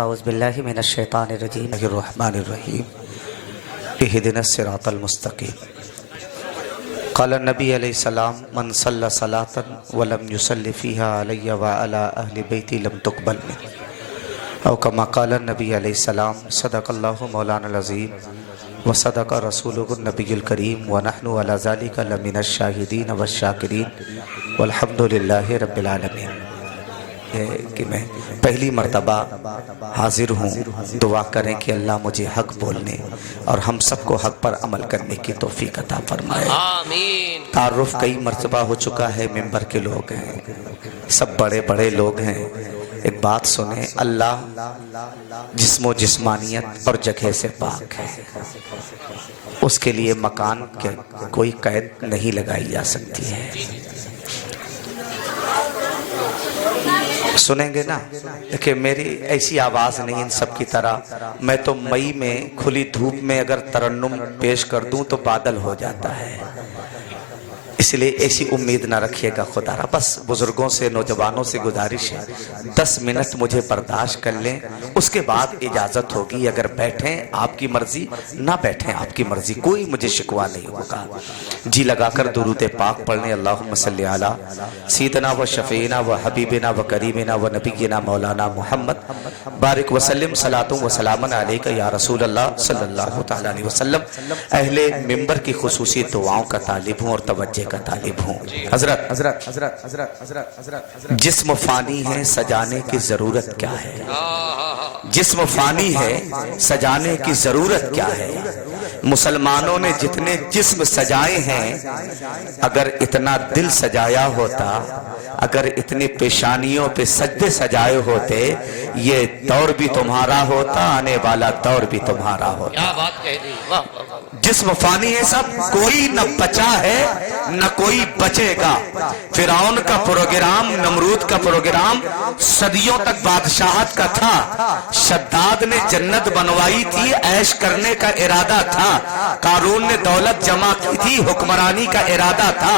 फ़ाउज़ बिल्लाहि मिनश्शैतानिर्रजीम अर्रहमानिर्रहीम इहदिनस सिरातल मुस्तक़ीम क़ाल नबी अलैहिस्सलाम मन सल्ला सलातन वलम युसल्लि फ़ीहा अलैया व अला अहलि बैती लम तुक़बल मिन औ कमा क़ाल नबी अलैहिस्सलाम सदक़ल्लाहु मौलानल अज़ीम व सदक़ रसूलुहुन नबियुल करीम व नहनु अला ज़ालिका लमिनश शाहिदीन वश्शाकिरीन वल्हम्दुलिल्लाहि रब्बिल आलमीन। कि मैं पहली मर्तबा हाजिर हूँ, दुआ करें कि अल्लाह मुझे हक बोलने और हम सबको हक पर अमल करने की तौफीक अता फरमाए। आमीन। तारुफ कई मर्तबा हो चुका है, मिंबर के लोग हैं, सब बड़े बड़े लोग हैं। एक बात सुने, अल्लाह जिस्मो जिस्मानियत और जगह से पाक है, उसके लिए मकान के कोई कैद नहीं लगाई जा सकती है। सुनेंगे ना? देखिए मेरी ऐसी आवाज़ नहीं इन सब की तरह। मैं तो मई में खुली धूप में अगर तरन्नुम पेश कर दूं तो बादल हो जाता है, इसलिए ऐसी उम्मीद ना रखिएगा खुदारा। बस बुजुर्गों से, नौजवानों से गुजारिश है, 10 मिनट मुझे बर्दाश्त कर लें, उसके बाद इजाज़त होगी। अगर बैठें आपकी मर्जी, ना बैठें आपकी मर्जी, कोई मुझे शिकवा नहीं होगा। जी लगाकर दुरूद पाक पढ़ने, अल्लाहुम्मा सल्ली अला सय्यिदिना व शफ़ीना व हबीबिना व करीमिना व नबिय्यिना मौलाना मुहम्मद बारिक वसल्लम सलातु व सलामन अलैका या रसूल अल्लाह सल्लल्लाहु तआला अलैहि वसल्लम। अहले मिंबर की खुसूसी दुआओं का तालिब हूँ और तवज्जो का तालिब हूँ। हजरत हजरत हजरत हजरत हजरत हजरत जिस्म फानी है, सजाने की जरूरत क्या है? जिस्म फानी है, सजाने की जरूरत क्या है? मुसलमानों ने जितने जिस्म सजाए हैं, अगर इतना दिल सजाया होता, अगर इतनी पेशानियों पे सज्जे सजाए होते, ये दौर भी तुम्हारा होता, आने वाला दौर भी तुम्हारा होता। क्या बात कह दी, वाह वाह। जिस्म फानी है सब, कोई न बचा है न कोई बचेगा। फिरौन का प्रोग्राम, नमरूद का प्रोग्राम सदियों तक बादशाहत का था। शद्दाद ने जन्नत बनवाई थी, ऐश करने का इरादा था। कारून ने दौलत जमा की थी, हुक्मरानी का इरादा था।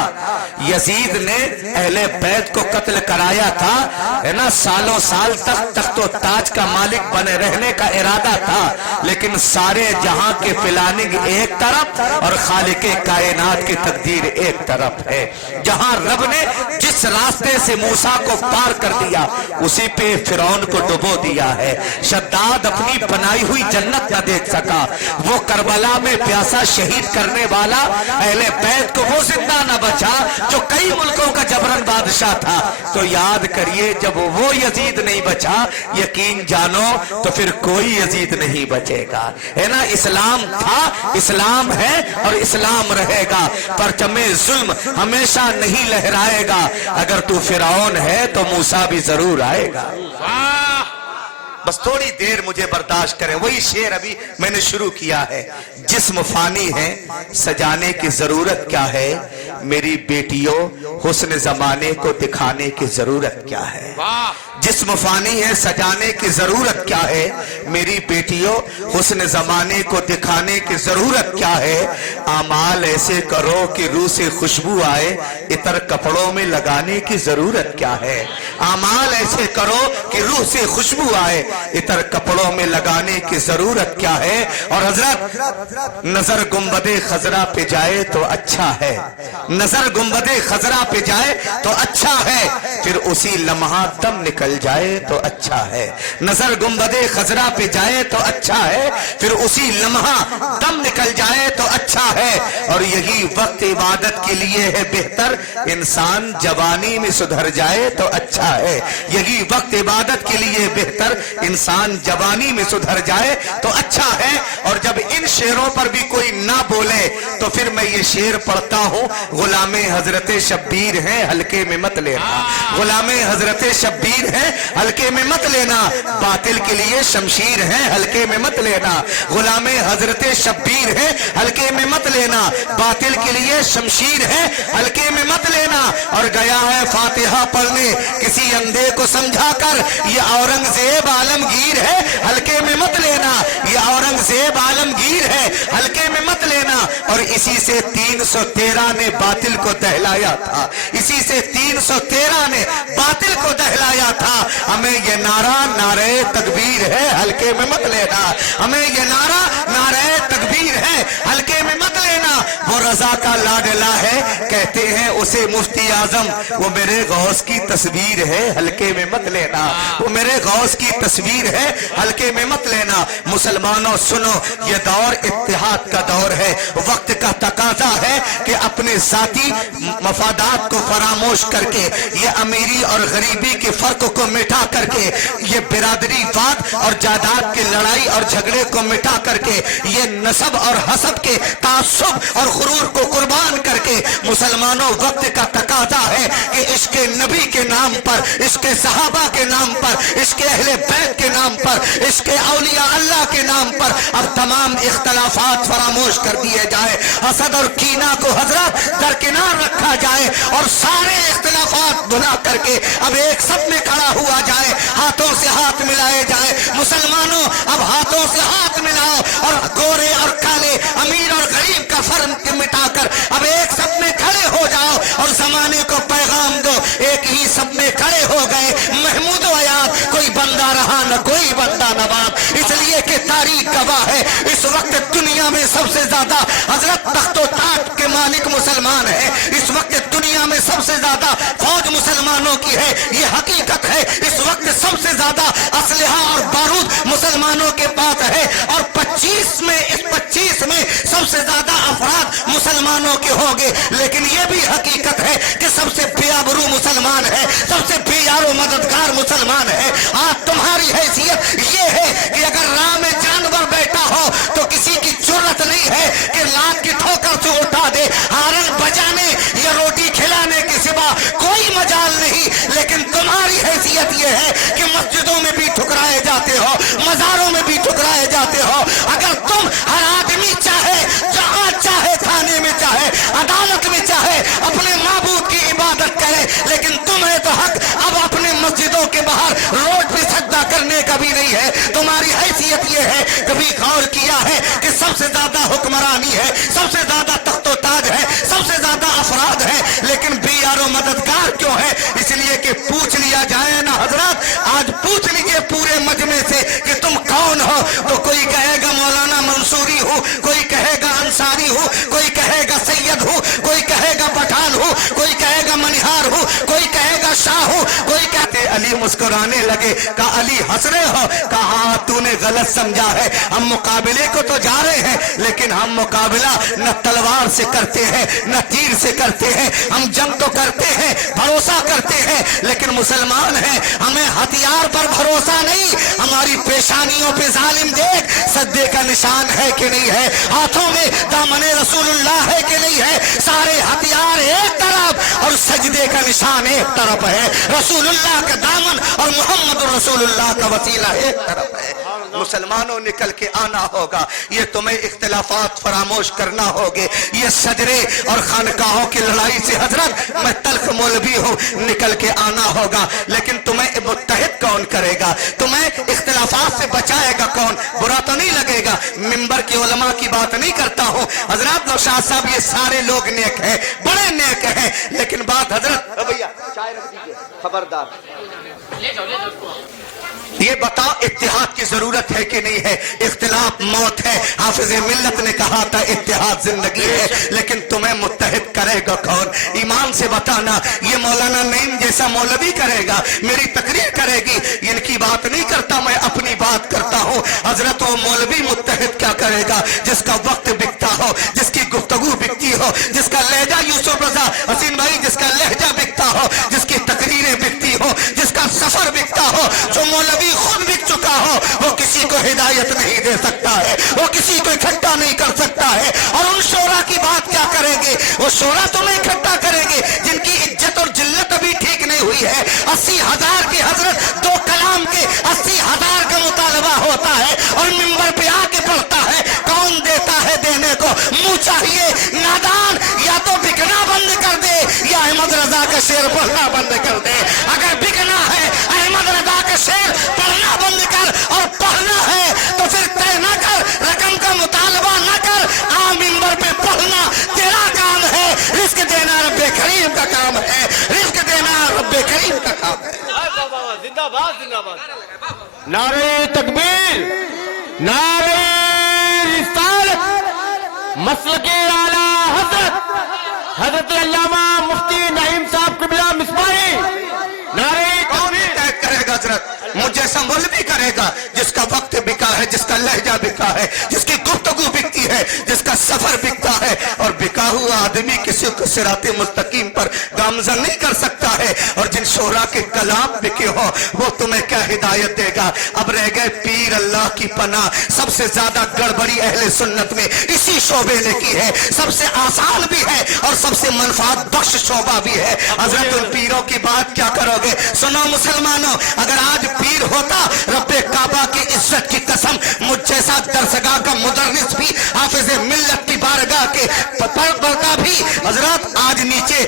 यजीद ने अहले बैत को कत्ल कराया था, है ना। सालों साल तक तख्तो ताज का मालिक बने रहने का इरादा था। लेकिन सारे जहां के प्लानिंग एक तरफ और खालिके कायनात की तकदीर एक तरफ है। जहां रब ने जिस रास्ते से मूसा को पार कर दिया, उसी पे फिरौन को डुबो दिया है। शद्दाद अपनी बनाई हुई जन्नत न देख सका, वो करबला में प्यासा शहीद करने वाला अहले बैत को वो जिंदा न बचा जो कई मुल्कों का जबरन बादशाह था। तो याद करिए, जब वो यजीद नहीं बचा, यकीन जानो तो फिर कोई यजीद नहीं बचेगा, है ना। इस्लाम था, इस्लाम है और इस्लाम रहेगा। परचमे जुल्म हमेशा नहीं लहराएगा। अगर तू फिरौन है तो मूसा भी जरूर आएगा। बस थोड़ी देर मुझे बर्दाश्त करें। वही शेर अभी मैंने शुरू किया है। जिस्म फानी है, सजाने की जरूरत क्या है? मेरी बेटियों, हुस्न जमाने को दिखाने की जरूरत क्या है? जिस्म फानी है, सजाने की जरूरत क्या है? मेरी बेटियों, हुस्न जमाने को दिखाने की जरूरत क्या है? आमाल ऐसे करो कि रूह से खुशबू आए, इतर कपड़ों में लगाने की जरूरत क्या है? आमाल ऐसे करो कि रूह से खुशबू आए, इतर कपड़ों में लगाने की जरूरत क्या है? और हजरत नजर गुंबदे खजरा पे जाए तो अच्छा है, नजर गुंबदे खजरा पे जाए तो अच्छा है, फिर उसी लम्हा दम निकल जाए तो अच्छा है। नजर गुंबदे खजरा पे जाए तो अच्छा है, फिर उसी लम्हा दम निकल जाए तो अच्छा है। और यही वक्त इबादत के लिए है बेहतर, इंसान जवानी में सुधर जाए तो अच्छा है। यही वक्त इबादत के लिए बेहतर, इंसान जवानी में सुधर जाए तो अच्छा है। और जब इन शेरों पर भी कोई ना बोले तो फिर मैं ये शेर पढ़ता हूँ। गुलामे हजरत शब्बीर हैं, हल्के में मत लेना। गुलामे हजरत शब्बीर हैं, हल्के में मत लेना। बातिल के लिए शमशीर हैं, हल्के में मत लेना। गुलामे हजरत शब्बीर हैं, हल्के में मत लेना। बातिल के लिए शमशीर हैं, हल्के में मत लेना। और गया है फातिहा पढ़ने किसी अंधे को समझाकर, ये औरंगजेब आलमगीर है, हल्के में मत लेना। ये औरंगजेब आलमगीर है, हल्के में मत लेना। और اسی سے 313 نے باطل کو دہلایا تھا، اسی سے 313 نے باطل کو دہلایا تھا۔ ہمیں یہ نعرہ نعرہ تکبیر ہے، ہلکے میں مت لینا، ہمیں یہ نعرہ نعرہ تکبیر ہے، ہلکے میں مت لینا۔ وہ رضا کا لاڈلا ہے، کہتے ہیں اسے مفتی اعظم، وہ میرے غوث کی تصویر ہے، ہلکے میں مت لینا، وہ میرے غوث کی تصویر ہے، ہلکے میں مت لینا۔ مسلمانوں سنو، یہ دور اتحاد کا دور ہے، وقت کا تقاضا ہے کہ اپنے ذاتی مفادات کو فراموش کر کے، یہ امیری اور غریبی کے فرق کو مٹا کر کے، یہ برادری واد اور جائیداد کی لڑائی اور جھگڑے کو مٹا کر کے، یہ نسب اور حسب کے تعصب اور غرور کو قربان کر کے، مسلمانوں وقت کا تقاضا ہے کہ عشق نبی کے نام پر، عشق صحابہ کے نام پر، عشق اہل بیت کے نام پر، عشق اولیاء اللہ کے نام پر اب تمام اختلافات فراموش کر دیے جائے، حسد اور کینہ کو حضرت درکنار رکھا جائے اور سارے اختلافات بھلا کر کے اب ایک سب میں کھڑا ہوا جائے، ہاتھوں سے ہاتھ ملائے جائے۔ مسلمانوں اب ہاتھوں سے ہاتھ ملاؤ اور گورے اور کالے، امیر اور غریب کا فرق مٹا کر اب ایک سب میں کھڑے ہو جاؤ اور زمانے کو پیغام دو، ایک ہی سب میں کھڑے ہو گئے محمود و ایاد، کوئی بندہ رہا نہ کوئی بندہ نواب، اس لیے کہ تاریخ گواہ ہے اس وقت دنیا میں سب سے زیادہ حضرت تخت و تاج کے مالک مسلمان ہے، اس وقت دنیا میں سب سے زیادہ فوج مسلمانوں کی ہے، یہ حقیقت ہے، اس وقت سب سے زیادہ اسلحہ اور بارود مسلمانوں کے پاس ہے، اور 25 میں سب سے زیادہ افراد مسلمانوں کے ہوں گے، لیکن یہ بھی حقیقت ہے کہ سب سے بے آبرو مسلمان ہے، سب سے بے یار و مددگار مسلمان ہے۔ آج تمہاری حیثیت یہ ہے کہ اگر راہ میں جانور بیٹھا ہو تو کسی کی جرت نہیں ہے کہ لات کی ٹھوکر سے اٹھا دے، ہارن بجانے یا روٹی کھلانے کے سوا کوئی مجال نہیں، لیکن تمہاری حیثیت یہ ہے کہ مسجدوں میں بھی ٹھکرائے جاتے ہو، مزاروں میں بھی ٹھکرائے جاتے ہو۔ اگر تم ہر آدمی چاہے جہاں چاہے تھانے میں چاہے عدالت میں چاہے اپنے معبود کی عبادت کرے، لیکن تمہیں تو حق اب اپنے مسجدوں کے باہر روڈ پہ سجدہ کرنے کا بھی نہیں ہے۔ تمہاری حیثیت یہ ہے، کبھی غور کیا ہے کہ سب سے زیادہ حکمرانی ہے، سب سے زیادہ تخت و تاج ہے، سب سے زیادہ افراد ہے، لیکن بے یار و مددگار کیوں ہے؟ اس لیے کہ پوچھ لیا جائے نا حضرات، آج پوچھ لیجئے پورے مجمع سے کہ تم کون ہو، تو کوئی کہے گا مولانا منصوری ہوں، کوئی کہے گا انصاری ہوں، کوئی کہے گا سید ہوں، کوئی کہے گا پٹھان ہوں، کوئی کہے گا منہار ہوں، کوئی کہے گا شاہ ہوں، کوئی کہتے علی مسکرانے لگے، کہا علی ہنس رہے ہو؟ کہا ہاں تو نے غلط سمجھا ہے، ہم مقابلے کو تو جا رہے ہیں لیکن ہم مقابلہ نہ تلوار سے کرتے ہیں نہ تیر سے کرتے ہیں، ہم جنگ تو کرتے ہیں، بھروسہ کرتے ہیں، لیکن مسلمان ہیں، ہمیں ہتھیار پر بھروسہ نہیں، ہماری پیشانیوں پہ ظالم دیکھ سجدے کا نشان ہے کہ نہیں ہے، ہاتھوں میں دامن رسول اللہ ہے کہ نہیں ہے، سارے ہتھیار ایک طرف اور سجدے کا نشان ایک طرف ہے، رسول اللہ کا دامن اور محمد رسول اللہ کا وسیلہ ایک طرف ہے۔ مسلمانوں نکل کے آنا ہوگا، یہ تمہیں اختلافات فراموش کرنا ہوگے، یہ سجرے اور خانقاہوں کی لڑائی سے حضرت میں تلخ مولوی ہوں، نکل کے آنا ہوگا، لیکن تمہیں متحد کون کرے گا؟ تمہیں اختلافات سے بچائے گا کون؟ برا تو نہیں لگے گا، ممبر کی علماء کی بات نہیں کرتا ہوں حضرات، نوشاد صاحب یہ سارے لوگ نیک ہیں، بڑے نیک ہیں، لیکن بات حضرت بھیا چائے رکھ دیجئے، خبردار یہ بتاؤ اتحاد کی ضرورت ہے کہ نہیں ہے؟ اختلاف موت ہے، حافظ ملت نے کہا تھا اتحاد زندگی ہے، لیکن تمہیں متحد کرے گا کون؟ ایمان سے بتانا، یہ مولانا نعیم جیسا مولوی کرے گا، میری تقریر کرے گی، ان کی بات نہیں کرتا، میں اپنی بات کرتا ہوں۔ حضرت وہ مولوی متحد کیا کرے گا جس کا وقت بکتا ہو، جس کی گفتگو بکتی ہو، جس کا لہجہ یوسف رضا حسین بھائی جس کا لہجہ بکتا ہو، جس کی تقریریں بکتی ہو، جس کا سفر بکتا ہو، جو مولوی خود بک چکا ہو، وہ کسی کو ہدایت نہیں دے سکتا ہے، وہ کسی کو اکٹھا نہیں کر سکتا ہے۔ اور ان شورا کی بات کیا کریں گے؟ وہ شورا تمہیں اکٹھا کریں گے جن کی عزت اور جلت ابھی ٹھیک نہیں ہوئی ہے۔ 80,000 کی حضرت 2 کلام کے 80,000 کا مطالبہ ہوتا ہے اور ممبر پہ آ کے پڑھتا ہے، کون دیتا ہے دینے کو؟ منہ چاہیے نادان، یا تو بکنا بند کر دے یا احمد رضا کا شعر پڑھنا بند کر دے۔ اگر بکنا ہے احمد رضا کا شعر پڑھنا بند کر اور پڑھنا ہے تو پھر طے نہ کر، رقم کا مطالبہ نہ کر، عام ممبر پہ پڑھنا باد زندہ باد. نعرہ تکبیر، نعرہ رسالت، مسلک اعلیٰ حضرت علامہ مفتی نعیم صاحب قبلہ مصباحی. نعرہ طے کرے گا حضرت، مجھ جیسا مولوی کرے گا جس کا وقت بکا ہے، جس کا لہجہ بکا ہے، جس کی گفتگو بکتی ہے، جس کا سفر بکتا ہے. اور بکا ہوا آدمی کسی کو صراط مستقیم پر گامزن نہیں کر سکتا ہے. اور جن شہرا کے کلام بکے ہو وہ تمہیں کیا ہدایت دے گا. اب رہ گئے پیر اللہ کی پناہ. سب سے زیادہ گڑبڑی اہل سنت میں اسی شعبے نے کی ہے. سب سے آسان بھی ہے اور سب سے منفعت بخش شعبہ بھی ہے. حضرت ان پیروں کی بات کیا کرو گے؟ سنو مسلمانوں، اگر آج پیر ہوتا، رب کعبہ کی عزت کی قسم، مجھ جیسا درسگاہ کا مدرس بھی، حافظ ملت کی بارگاہ کے پڑھتا بھی، حضرات آج نیچے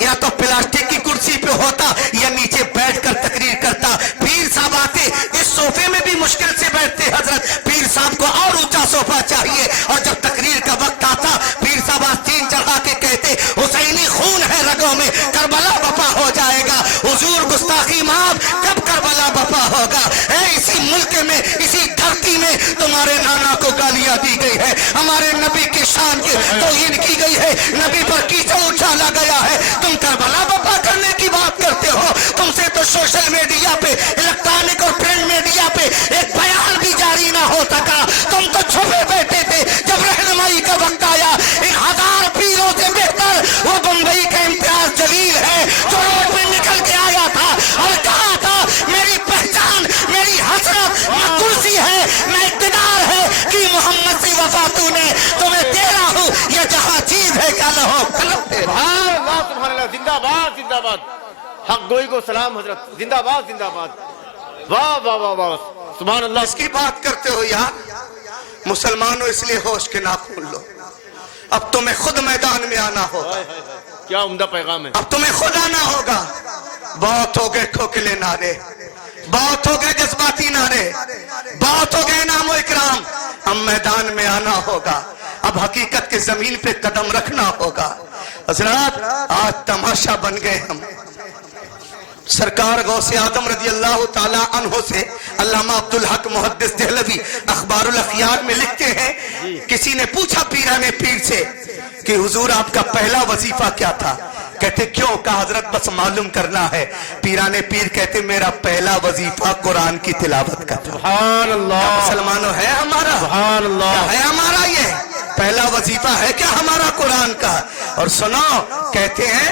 یا تو پلاسٹک کی کرسی پہ ہوتا یا نیچے بیٹھ کر تقریر کرتا. پیر صاحب آتے اس صوفے میں بھی مشکل سے بیٹھتے. حضرت پیر صاحب کو اور اونچا صوفہ چاہیے. اور جب تقریر کا وقت آتا، پیر صاحب آستین چڑھا کے کہتے حسینی خون ہے رگوں میں، کربلا بپا ہو جائے گا. حضور گستاخی معاف، کب کربلا بپا ہوگا؟ اسی ملک میں، اسی دھرتی میں تمہارے نانا کو گالیاں دی گئی ہے، ہمارے نبی کی شان کی توہین کی گئی ہے، نبی پر کیچڑ اچھالا گیا ہے. تم کربلا بپا کرنے کی بات کرتے ہو. تم سے تو سوشل میڈیا پہ، الیکٹرانک اور پرنٹ میڈیا پہ ایک بیان بھی جاری نہ ہو سکا. تم تو چھپے بیٹھے تھے. جب رہنمائی کا وقت آیا، 1000 پیروں سے بہتر وہ بمبئی کا امتیاز جلیل ہے جو روڈ پہ نکل کے آیا تھا اور کہا تھا میری پہچان، میری حسرت نہ کرسی ہے نہ اقتدار ہے کہ محمد سے وفا تو نے تمہیں دے رہا ہوں. یہ جہاں چیز ہے کیا لہو قلم دے. سبحان اللہ سبحان اللہ. زندہ باد زندہ باد. حق گوئی کو سلام حضرت. زندہ باد زندہ باد. واہ واہ واہ واہ سبحان اللہ. اس کی بات کرتے ہو یار مسلمانوں، اس لیے ہوش کے ناخن لو. اب تمہیں خود میدان میں آنا ہوگا. کیا عمدہ پیغام ہے. اب تمہیں خود آنا ہوگا. بہت ہو گئے کھوکھلے نعرے، بہت ہو گئے جذباتی نعرے، بہت ہو گئے انعام و اکرام. اب میدان میں آنا ہوگا. اب حقیقت کے زمین پہ قدم رکھنا ہوگا. حضرات آج تماشا بن گئے ہم. سرکار غوث اعظم رضی اللہ تعالی عنہ سے علامہ عبدالحق محدث دہلوی اخبار الاخیار میں لکھتے ہیں، کسی نے پوچھا پیران پیر سے کہ حضور آپ کا پہلا وظیفہ کیا تھا؟ کہتے کیوں؟ کہا حضرت بس معلوم کرنا ہے. پیران پیر کہتے میرا پہلا وظیفہ قرآن کی تلاوت کا. سبحان اللہ. مسلمانوں ہے ہمارا، سبحان اللہ. ہے ہمارا یہ پہلا وظیفہ ہے کیا ہمارا قرآن کا؟ اور سنو، کہتے ہیں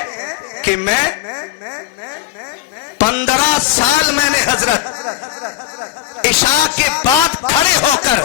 کہ میں 15 سال میں نے حضرت عشاء کے بعد کھڑے ہو کر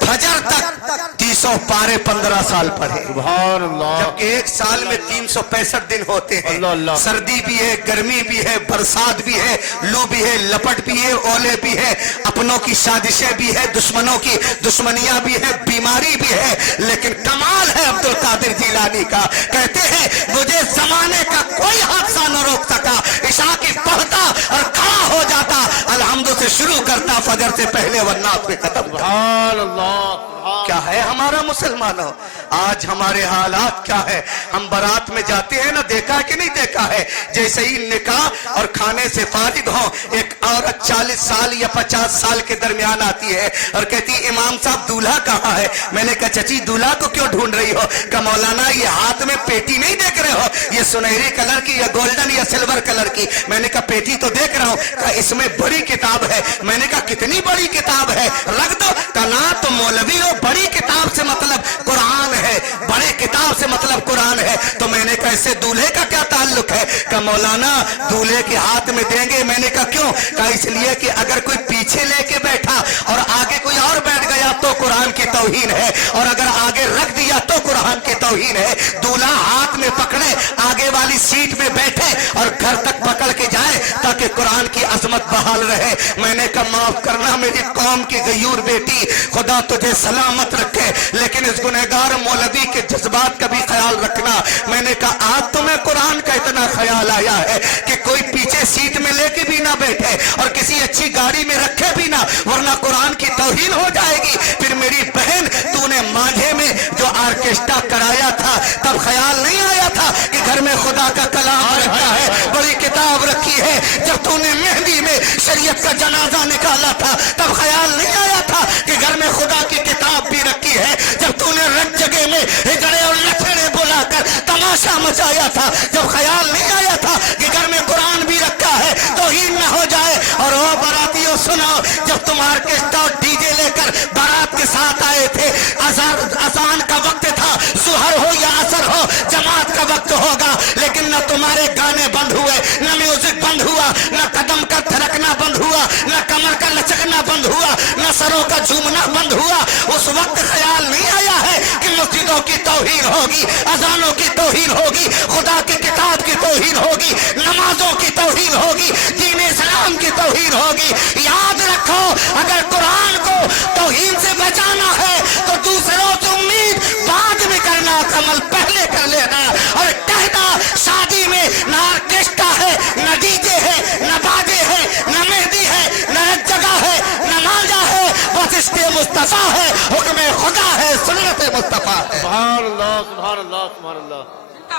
فجر تک 300 پارے 15 سال پڑھے. سبحان اللہ. جبکہ ایک سال میں 365 دن ہوتے ہیں. اللہ اللہ. سردی بھی ہے، گرمی بھی ہے، برسات بھی ہے، لو بھی ہے، لپٹ بھی ہے، اولے بھی ہے، اپنوں کی سازشیں بھی ہے، دشمنوں کی دشمنیاں بھی ہے، بیماری بھی ہے. لیکن کمال ہے عبد القادر جیلانی کا. کہتے ہیں مجھے زمانے کا کوئی حادثہ نہ روک سکا. عشاء کی پڑھتا اور کھڑا ہو جاتا، الحمد سے شروع کرتا فجر سے پہلے والناس پہ ختم. سبحان اللہ. کیا ہے ہمارا مسلمانوں؟ آج ہمارے حالات کیا ہے؟ ہم بارات میں جاتے ہیں نا، دیکھا کہ نہیں دیکھا ہے؟ جیسے ہی نکاح اور کھانے سے فارغ ہوں، ایک عورت 40 سال یا 50 سال کے درمیان آتی ہے اور کہتی امام صاحب دولہا کہاں ہے؟ میں نے کہا چچی دولہا کو کیوں ڈھونڈ رہی ہو؟ کہ مولانا یہ ہاتھ میں پیٹی نہیں دیکھ رہے ہو؟ یہ سنہری کلر کی یا گولڈن یا سلور کلر کی؟ میں نے کہا پیٹی تو دیکھ رہا ہوں. کہا اس میں بڑی کتاب ہے. میں نے کہا کتنی بڑی کتاب ہے؟ رکھ دو. کہا نا تو مولوی ہو، بڑی کتاب سے مطلب قرآن ہے، بڑے کتاب سے مطلب قرآن ہے. تو میں نے کہا اس سے دولہے کا کیا تعلق ہے؟ کہ مولانا دولہے کے ہاتھ میں دیں گے. میں نے کہا کیوں؟ کہا اس لیے کہ اگر کوئی پیچھے لے کے بیٹھا اور آگے کوئی اور بیٹھ گیا تو قرآن کی توہین ہے، اور اگر آگے رکھ دیا تو قرآن کی توہین ہے. دولہا ہاتھ میں پکڑے، آگے والی سیٹ میں بیٹھے اور گھر تک پکڑ کے جائے تاکہ قرآن کی عظمت بحال رہے. میں نے کہا معاف کرنا میری قوم کی غیور بیٹی، خدا تجھے سلامت رکھے، لیکن اس گنہگار مولوی کے جذبات کا بھی خیال رکھنا. میں نے کہا آج تمہیں قرآن کا اتنا خیال آیا ہے کہ کوئی پیچھے سیٹ میں لے کے بھی نہ بیٹھے اور کسی اچھی گاڑی میں رکھے بھی نہ، ورنہ قرآن کی توہین ہو جائے گی. پھر میری بہن تو نے مانجھے میں جو آر کے آرکیسٹرا کرایا تھا تب خیال نہیں آیا تھا کہ گھر میں خدا کا کلام رکھا ہے, بڑی کتاب رکھی ہے. جب تو نے مہندی میں شریعت کا جنازہ نکالا تھا تب خیال نہیں آیا تھا کہ گھر میں خدا کی کتاب بھی رکھی ہے. جب تو نے رت جگہ میں ہجڑے اور لچھڑے بلا کر تماشا مچایا تھا جب خیال نہیں آیا تھا کہ گھر میں قرآن بھی رکھا ہے توہین نہ ہو جائے. اور وہ براتیوں سنو, جب تم آرکیسٹرا اور ڈی جے لے کر بارات کے ساتھ آئے تھے, اذان کا وقت تھا, ظہر ہو یا عصر ہو جماعت کا وقت ہوگا, لیکن نہ تمہارے گانے بند ہوئے, نہ میوزک بند ہوا, نہ قدم کا تھرکنا بند ہوا, نہ کمر کا لچکنا بند ہوا, نہ سروں کا جھومنا بند ہوا. اس وقت خیال نہیں آیا ہے کہ مسجدوں کی توہین ہوگی, اذانوں کی توہین ہوگی, خدا کی کتاب کی توہین ہوگی, نمازوں کی توہین ہوگی, دین اسلام کی توہین ہوگی. یاد رکھو, اگر قرآن کو توہین سے بچانا ہے تو دوسروں سے امید بعد میں کرنا, عمل پہلے کر لینا. اور کہنا شادی میں نہ آرکیسٹرا ہے, نہ ڈی جے ہے, نہ باجے ہے, نہ مہندی ہے, نہ جگہ ہے, نہ ماجا ہے, بس اس کے مصطفیٰ ہے, حکم خدا ہے, سنت مصطفیٰ ہے. سبحان اللہ سبحان اللہ سبحان اللہ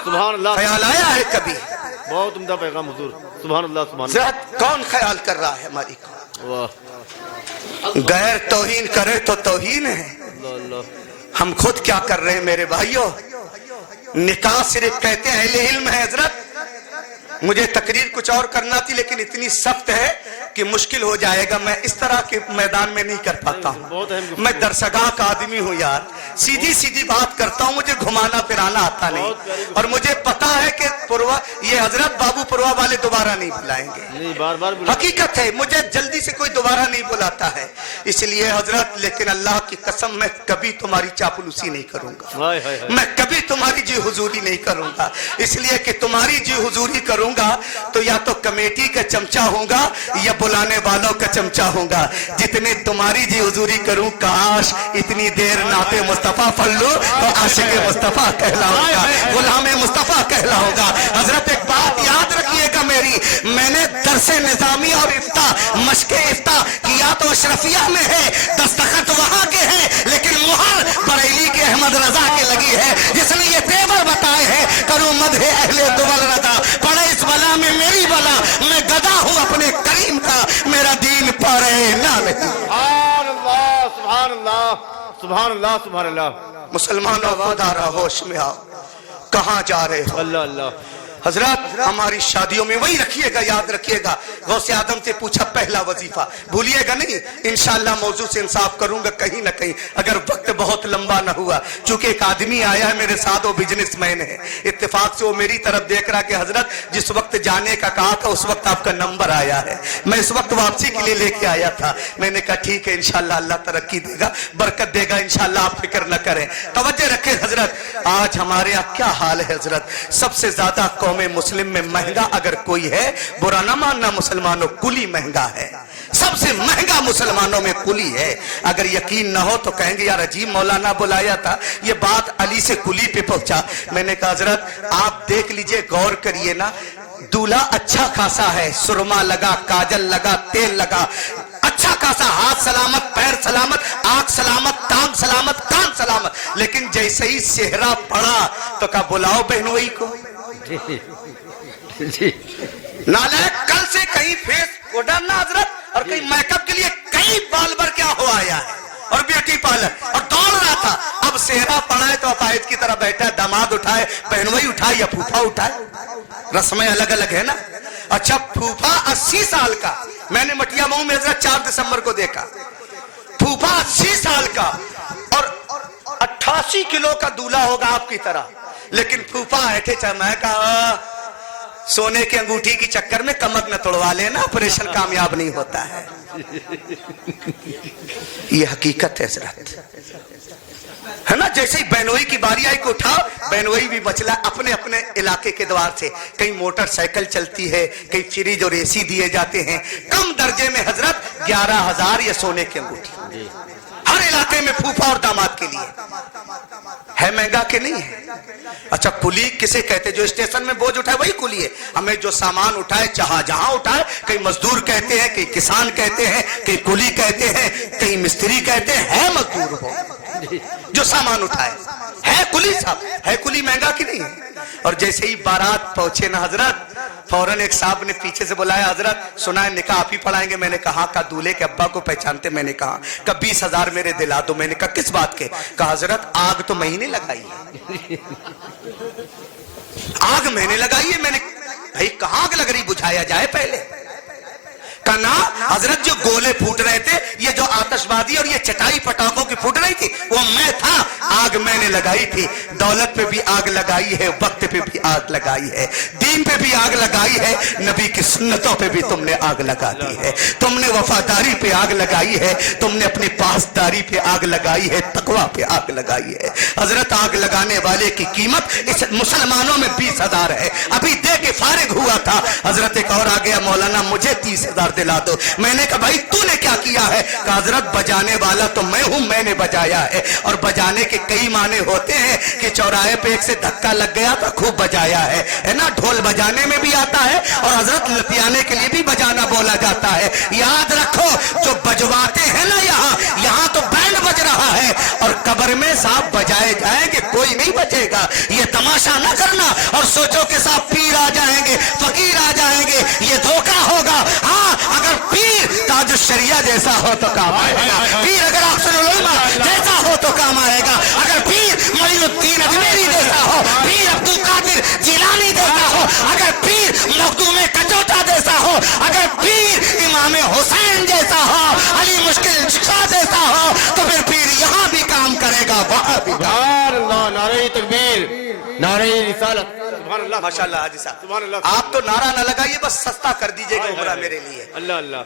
سبحان اللہ. خیال آیا ہے کبھی؟ بہت عمدہ پیغام حضور. سبحان اللہ سبحان اللہ. ذات کون خیال کر رہا ہے ہماری کو؟ واہ غیر توہین کرے تو توہین ہے. اللہ اللہ. ہم خود کیا کر رہے ہیں میرے بھائیوں؟ نکاح صرف کہتے ہیں اہل علم ہے. حضرت مجھے تقریر کچھ اور کرنا تھی لیکن اتنی سخت ہے کہ مشکل ہو جائے گا, میں اس طرح کے میدان میں نہیں کر پاتا ہوں. میں درسگاہ کا آدمی ہوں یار, سیدھی سیدھی بات کرتا ہوں, مجھے گھمانا پھرانا آتا نہیں. اور مجھے پتا ہے کہ پروا یہ حضرت بابو پروا والے دوبارہ نہیں بلائیں گے, نہیں بار بار حقیقت ہے, مجھے جلدی سے کوئی دوبارہ نہیں بلاتا ہے. اس لیے حضرت, لیکن اللہ کی قسم میں کبھی تمہاری چاپلوسی نہیں کروں گا, میں کبھی تمہاری جی حضوری نہیں کروں گا. اس لیے کہ تمہاری جی حضوری کروں گا تو یا تو کمیٹی کا چمچہ ہوں گا یا بلانے والوں کا چمچہ ہوں گا. جتنے تمہاری جی حضوری کروں, کاش اتنی دیر نعت مصطفیٰ پڑھ لو تو عاشق مصطفیٰ کہلاؤں گا, غلام مصطفیٰ کہلاؤں گا. حضرت ایک بات یاد رکھیے گا میری, میں نے درس نظامی اور افتاح مشق افتاح کیا تو اشرفیہ میں ہے, دستخط وہاں کے ہیں, لیکن مہر بریلی کے احمد رضا کے لگی ہے, جس نے یہ تیور بتائے ہیں, کروں مدح اہل دول رضا, پڑے اس بلا میں میری بلا, میں گدا ہوں اپنے کریم کا, میرا دین پارے نہ نہیں. سبحان اللہ سبحان اللہ سبحان اللہ سبحان اللہ. مسلمانوں خدا را ہوش میں آؤ, کہاں جا رہے ہو؟ اللہ اللہ. حضرات ہماری شادیوں میں وہی رکھیے گا, یاد رکھیے گا. غوث آدم سے پوچھا پہلا وظیفہ, بھولیے گا نہیں. انشاءاللہ موضوع سے انصاف کروں گا کہیں نہ کہیں, اگر وقت بہت لمبا نہ ہوا. چونکہ ایک آدمی آیا ہے میرے ساتھ, وہ بزنس مین ہے, اتفاق سے وہ میری طرف دیکھ رہا کہ حضرت جس وقت جانے کا کہا تھا اس وقت آپ کا نمبر آیا ہے, میں اس وقت واپسی کے لیے لے کے آیا تھا. میں نے کہا ٹھیک ہے, انشاءاللہ اللہ ترقی دے گا, برکت دے گا, انشاءاللہ آپ فکر نہ کریں. توجہ رکھیں حضرت, آج ہمارے یہاں کیا حال ہے حضرت. سب سے زیادہ قوم مسلم میں مہنگا اگر کوئی ہے, برا نہ ماننا مسلمانوں, کلی مہنگا ہے. سب سے مہنگا مسلمانوں میں کلی ہے. اگر یقین نہ ہو تو کہیں گے یار عجیب مولانا بلایا تھا, یہ بات علی سے کلی پہ پہنچا. میں نے کہا حضرت آپ دیکھ لیجئے, غور کریے نا, دولہا اچھا خاصا ہے, سرما لگا, کاجل لگا, تیل لگا, اچھا خاصا, ہاتھ سلامت, پیر سلامت, آنکھ سلامت, ٹانگ سلامت, کان سلامت, لیکن جیسے ہی صحرا پڑا تو کہا بلاؤ بہنوئی کو. نالائق, کل سے کہیں فیس پاؤڈر نہ حضرت, اور کہیں میک اپ کے لیے کئی بال کیا ہو آیا ہے, اور بیوٹی پارلر, اور دوڑ رہا تھا. اب صحرا پڑا ہے تو عقائد کی طرح بیٹھا ہے, داماد اٹھائے, بہنوئی اٹھائے یا پھوپھا اٹھائے, رسمیں الگ الگ ہے نا. اچھا پھوپھا 80 سال کا, میں نے مٹیا مئو میں حضرت 4 دسمبر کو دیکھا, پھوپھا 80 سال کا اور 88 کلو کا دولہا ہوگا آپ کی طرح, لیکن پھوپھا ایٹھے چاہے. میں کہا سونے کے انگوٹھی کی چکر میں کمر نہ توڑوا لینا, آپریشن کامیاب نہیں ہوتا ہے. یہ حقیقت ہے حضرت, ہے نا. جیسے ہی بہنوئی کی باری آئی کو اٹھا, بہنوئی بھی بچلا اپنے اپنے علاقے کے دوار سے. کہیں موٹر سائیکل چلتی ہے, کہیں فریج اور اے سی دیے جاتے ہیں, کم درجے میں حضرت 11,000 یا سونے کی انگوٹھی ہر علاقے میں پھوپھا اور داماد کے لیے. ہے مہنگا کہ نہیں ہے؟ اچھا کلی کسے کہتے, جو اسٹیشن میں بوجھ اٹھائے وہی کلی ہے. ہمیں جو سامان اٹھائے جہاں اٹھائے, کہیں مزدور کہتے ہیں, کہیں کسان کہتے ہیں, کہیں کلی کہتے ہیں, کہیں مستری کہتے ہیں, ہے مزدور ہو. जो सामान उठाए। है कुली साहब, है कुली महंगा कि नहीं है? और जैसे ही बारात पहुंचे ना हजरत, फौरन एक साहब ने पीछे से बुलाया, हजरत सुना है निकाह आप ही पढ़ाएंगे? मैंने कहा का दूल्हे के अब्बा को पहचानते? मैंने कहा 20,000 मेरे दिला दो। मैंने कहा किस बात के? कहा हजरत आग तो महीने लगाई है। आग मैंने लगाई है। मैंने भाई कहां आग लग रही, बुझाया जाए पहले। कहा हजरत जो गोले फूट रहे थे, ये जो आतिशबाजी और ये चटाई पटाखों की फूट रही थी, वो मैं था। आग मैंने लगाई थी। दौलत पे भी आग लगाई है, वक्त पे भी आग लगाई है, दीन पे भी आग लगाई है, नबी की सुन्नतों पे भी तुमने आग लगा दी है। तुमने वफादारी पे आग लगाई है, तुमने अपनी पासदारी पे आग लगाई है, तकवा पे आग लगाई है। हजरत आग लगाने वाले की कीमत इस मुसलमानों में 20,000 है। अभी दे के फारिग हुआ था, हजरत एक और आ गया, मौलाना मुझे 30,000 दिला दो। मैंने कहा भाई तूने क्या किया है? कहा हजरत बजाने वाला तो मैं हूं, मैंने बजाया है। और बजाने के कई माने होते हैं कि चौराहे पे एक से धक्का लग गया तो खूब बजाया है ना। ढोल बजाने में भी आता है और हजरत लतियाने के लिए भी बजाना बोला जाता है। याद रखो जो बजवाते हैं ना, यहाँ तो बैंड बज रहा है और कब्र में साहब बजाए जाएंगे, कोई नहीं बचेगा। ये तमाशा ना करना और सोचो कि साहब पीर आ जाएंगे, फकीर आ जाएंगे, ये धोखा होगा। हाँ, अगर पीर ताज शरिया जैसा हो तो काम आएगा, पीर अगर अफसरुल उलमा जैसा हो तो काम आएगा, अगर पीर मोइनुद्दीन अजमेरी जैसा हो, पीर अब्दुल कादिर जिलानी जैसा हो, अगर पीर मखदूम कचौटा जैसा हो, अगर पीर इमाम हुसैन जैसा हो, अली मुश्किल शाह जैसा हो, तो फिर पीर यहाँ भी काम करेगा, वहाँ भी। नारे तकबीर, नारे रिसालत। माशाल्लाह हाजी साहब, आप तो नारा न लगाइए, बस सस्ता कर दीजिएगा उमरा मेरे लिए। अल्लाह अल्लाह।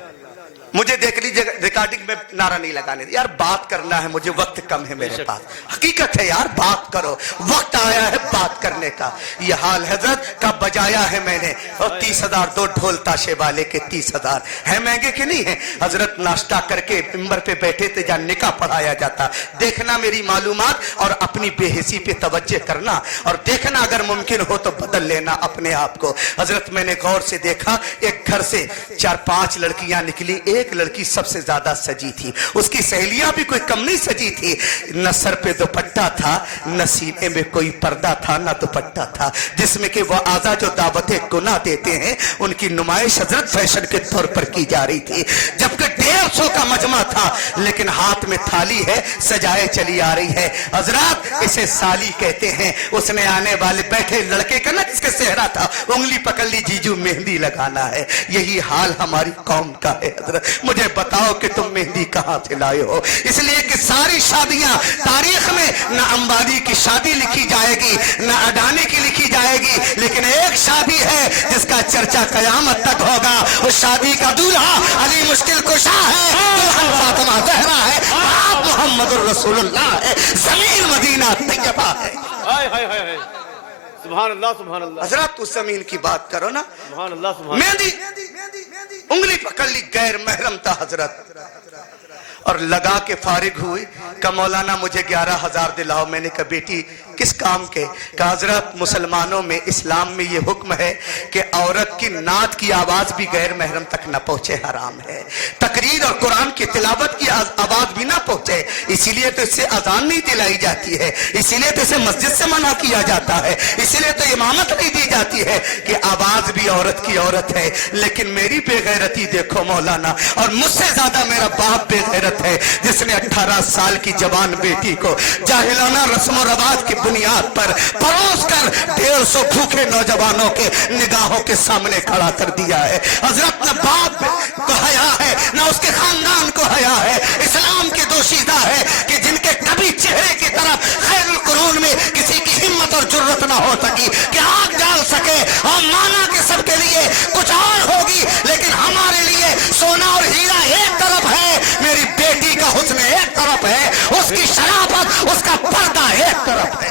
मुझे देख लीजिए रिकॉर्डिंग में नारा नहीं लगाने यार, बात करना है मुझे, वक्त कम है मेरे पास। हकीकत है यार, बात करो, वक्त आया है बात करने का। ये हाल हजरत का बजाया है मैंने, और 30,000 दो ढोल ताशे वाले के 30,000 है महंगे के नहीं है? हजरत नाश्ता करके मिंबर पे बैठे थे जहाँ निकाह पढ़ाया जाता। देखना मेरी मालूमात और अपनी बेहिसी पे तवज्जो करना, और देखना अगर मुमकिन हो तो बदल लेना अपने आप को। हजरत मैंने गौर से देखा, एक घर से 4-5 लड़कियां निकली, एक लड़की सबसे ज्यादा सजी थी, उसकी सहेलियां भी कोई कम नहीं सजी थी। न सर पे दुपट्टा था, न सीने में कोई पर्दा था, न दुपट्टा था, जिसमें कि वो आजा जो दावतें गुनाह देते हैं उनकी नुमाइश हजरत फैशन के तौर पर की जा रही थी। जबकि 150 का मजमा था, लेकिन हाथ में थाली है, सजाए चली आ रही है। हजरत इसे साली कहते हैं। उसने आने वाले बैठे लड़के का ना, जिसके सेहरा था, उंगली पकड़ ली, जीजू मेहंदी लगाना है। यही हाल हमारी कौम का है। हजरत मुझे बताओ कि तुम मेहंदी कहां से लाए हो? इसलिए कि सारी शादियां तारीख में न अंबानी की शादी लिखी जाएगी, न अडानी की लिखी जाएगी, लेकिन एक शादी है जिसका चर्चा कयामत तक होगा। उस शादी का दूल्हा अली मुश्किल कुशा है, दुल्हन फातिमा ज़हरा है, बाप मोहम्मद रसूलुल्लाह है, जमीन मदीना तैयबा है। हाय हाय हाय हाय, सुभान अल्लाह सुभान अल्लाह। हजरत उस जमीन की बात करो ना। सुभान अल्लाह सुभान। मेहंदी उंगली पकड़ ली, गैर महरम था हजरत, और लगा के फारिग हुई। का मौलाना मुझे 11,000 दिलाओ। मैंने कहा बेटी किस काम के? कहा हजरत मुसलमानों में, इस्लाम में ये हुक्म है कि औरत की नात की आवाज भी गैर महरम तक न पहुंचे, हराम है। तकरीर और कुरान की तिलावत की आवाज भी ना पहुंचे, इसीलिए तो इससे अजान नहीं दिलाई जाती है, इसीलिए तो इसे मस्जिद से मना किया जाता है, इसीलिए तो इमामत नहीं दी जाती है कि आवाज भी औरत की औरत है। लेकिन मेरी बेगैरती देखो मौलाना, और मुझसे ज्यादा मेरा बाप बेगैरत है, जिसने 18 साल की जवान बेटी को जाहिलाना रस्म रवाज की बुनियाद पर परोस कर 150 भूखे नौजवानों के निगाहों के सामने खड़ा कर दिया है। हजरत न बाप को हया है, न उसके खानदान को हया है। इस्लाम के दोषीदा है कि जिनके कभी चेहरे की तरफ खैरुल कुरून में किसी की हिम्मत और जुर्रत न हो सकी कि आग डाल सके। और माना कि सबके लिए कुछ और होगी, लेकिन हमारे लिए सोना और हीरा एक तरफ है, मेरी बेटी का हुस्न एक तरफ है, उसकी शराफत, उसका पर्दा एक तरफ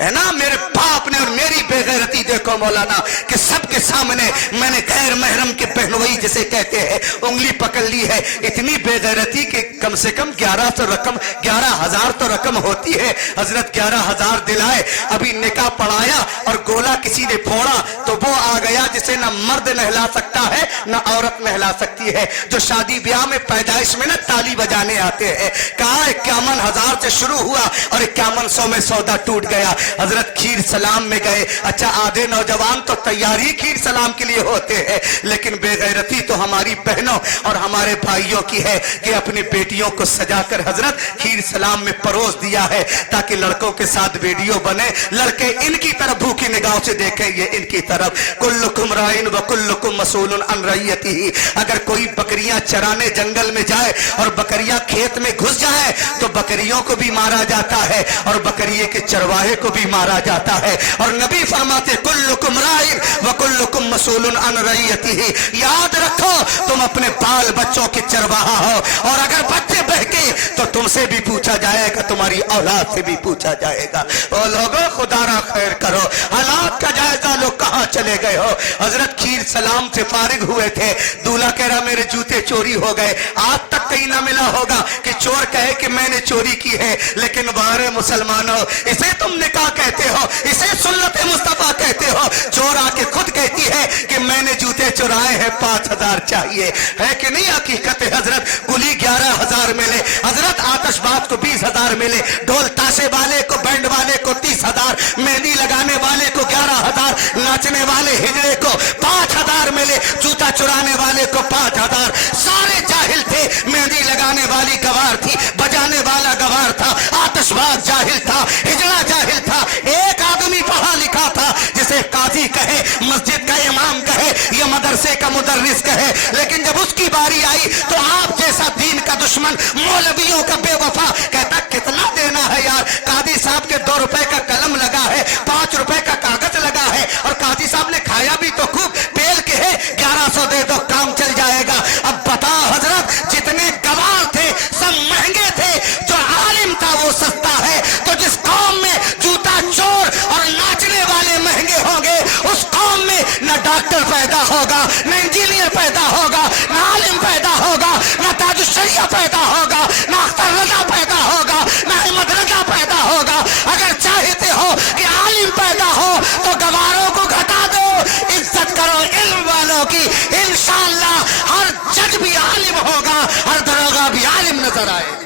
है ना। मेरे बाप ने और मेरी बेगैरती देखो। को मौलाना कि सबके सामने मैंने गैर महरम के पहलुई जिसे कहते हैं उंगली पकड़ ली है। इतनी बेगैरती कि कम से कम 11,000 तो रकम होती है। हजरत 11,000 दिलाए, अभी निकाह पढ़ाया और गोला किसी ने फोड़ा तो वो आ गया जिसे ना मर्द नहला सकता है ना औरत नहला सकती है। जो शादी ब्याह में पैदाइश में ना ताली बजाने आते हैं, कहा 51,000 से शुरू हुआ और 5100 में सौदा टूट गया। हजरत खीर सलाम में गए। अच्छा, आधे नौजवान तो तैयारी खीर सलाम के लिए होते हैं, लेकिन बेगैरती तो हमारी बहनों और हमारे भाइयों की है कि अपनी बेटियों को सजाकर हजरत खीर सलाम में परोस दिया है ताकि लड़कों के साथ वीडियो बने, लड़के इनकी तरफ भूखी निगाहों से देखें, ये इनकी तरफ। कुल्लुकुम राइन व कुल्लुकुम मसूलुन अन रइयतिही। अगर कोई बकरियां चराने जंगल में जाए और बकरियां खेत में घुस जाए तो बकरियों को भी मारा जाता है और बकरिये के चरवाहे को भी मारा जाता है। और नबी फरमाते कुल्लुकुम राइन व कुल्लुकुम मसूलुन अन रइयतिही। याद रखो तुम अपने बाल बच्चों के चरवाहा हो, और अगर बच्चे बहके तो तुमसे भी पूछा जाएगा, तुम्हारी औलाद से भी पूछा जाएगा। ओ लोगों, खुदारा खैर करो, हालात का जायजा लो, कहां चले गए हो। हजरत खीर सलाम से फारिग हुए थे, दूल्हा कह रहा मेरे जूते चोरी हो गए। आज तक कहीं ना मिला होगा कि चोर कहे कि मैंने चोरी की है, लेकिन बारे मुसलमानों, इसे तुम निकाह कहते हो, इसे सुन्नत मुस्तफा कहते हो। चोर आके खुद कहती है कि मैंने जूते चुराए हैं, 5,000 चाहिए, है कि नहीं हकीकत। हजरत कुली 11,000 मिले, हजरत आतिशबाज को 20,000 मिले, ढोल ताशे वाले को, बैंड वाले को 30,000, मेहंदी लगाने वाले को 11,000, नाचने वाले हिजड़े को 5,000 मिले, जूता चुराने वाले को 5,000। सारे जाहिल थे, मेहंदी लगाने वाली गवार थी, बजाने वाला गवार था, आतिशबाज जाहिल था, हिजड़ा जाहिल था। एक आदमी पढ़ा लिखा था जिसे काजी कहे, मस्जिद का इमाम कहे या मदरसे का मुदर्रिस कहे, लेकिन जब उसकी बारी आई तो आप जैसा दीन का दुश्मन, मौलवियों का बेवफा कहता कितना देना है यार। काजी साहब के 2 रुपए का कलम लगा है, 5 रुपए का कागज लगा है, और काजी साहब ने खाया भी तो खूब, पेल के है 1100 दे दो काम चल जाएगा। अब बता हजरत, जितने गवार थे सब महंगे थे, जो आलिम था वो सस्ता है। तो जिस कौम में जूता चोर और नाचने वाले महंगे होंगे, उस कौम में न डॉक्टर पैदा होगा, न इंजीनियर पैदा होगा, न आलिम पैदा होगा, न ताजुशरिया पैदा होगा, न अख्तर रजा पैदा होगा, न अहमद रजा पैदा होगा। अगर चाहते हो कि आलिम पैदा हो तो गवारों को घटा दो, इज्जत करो इल्म वालों की, इंशाअल्लाह हर जज भी आलिम होगा, हर दरोगा भी आलिम नजर आएगा।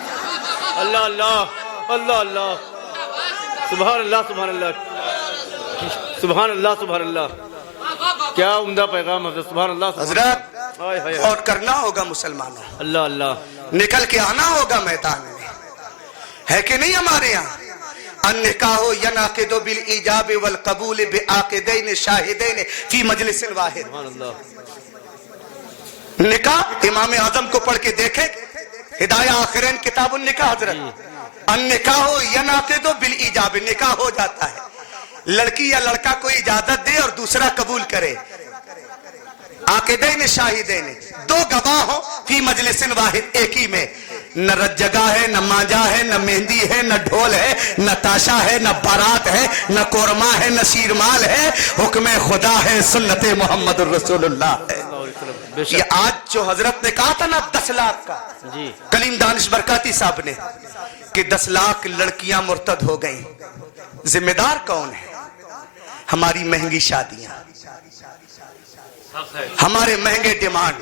अल्लाह अल्लाह अल्लाह अल्लाह, सुभान अल्लाह सुभान अल्लाह, सुभान अल्लाह सुभान अल्लाह। क्या उम्दा पैगाम हजरत, सुभान अल्लाह। हजरत हाय हाय और करना होगा मुसलमानों, अल्लाह अल्लाह, निकल के आना होगा मैदान में, है कि नहीं। हमारे यहाँ अन्निकाहो यनाकिदु बिल इजाब वल कबूल बिआकिदैन शाहिदैन फी मजलिसिन वाहिद। सुभान अल्लाह। निकाह इमाम आजम को पढ़ के देखे, हिदाया आखिरन किताबुन निकाह हजरत। अन्निकाहो यनाकिदु बिल इजाब, निकाह हो जाता है, लड़की या लड़का को इजाजत दे और दूसरा कबूल करे। आकिदैन शाहिदैन, 2 गवाह हो फी मजलिसिन वाहिद, एक ही में। न रज्जगा है, न मांजा है, न मेहंदी है, न ढोल है, न ताशा है, न बारात है, न कोरमा है, न शीरमाल है, हुक्म खुदा है, सुन्नत मोहम्मद रसूलुल्लाह है। ये आज जो हजरत ने कहा था ना 10 लाख का, जी कलीम दानिश बरकाती साहब ने, कि 10 लाख लड़कियां मुर्तद हो गई, जिम्मेदार कौन है? हमारी महंगी शादियां, हमारे महंगे डिमांड,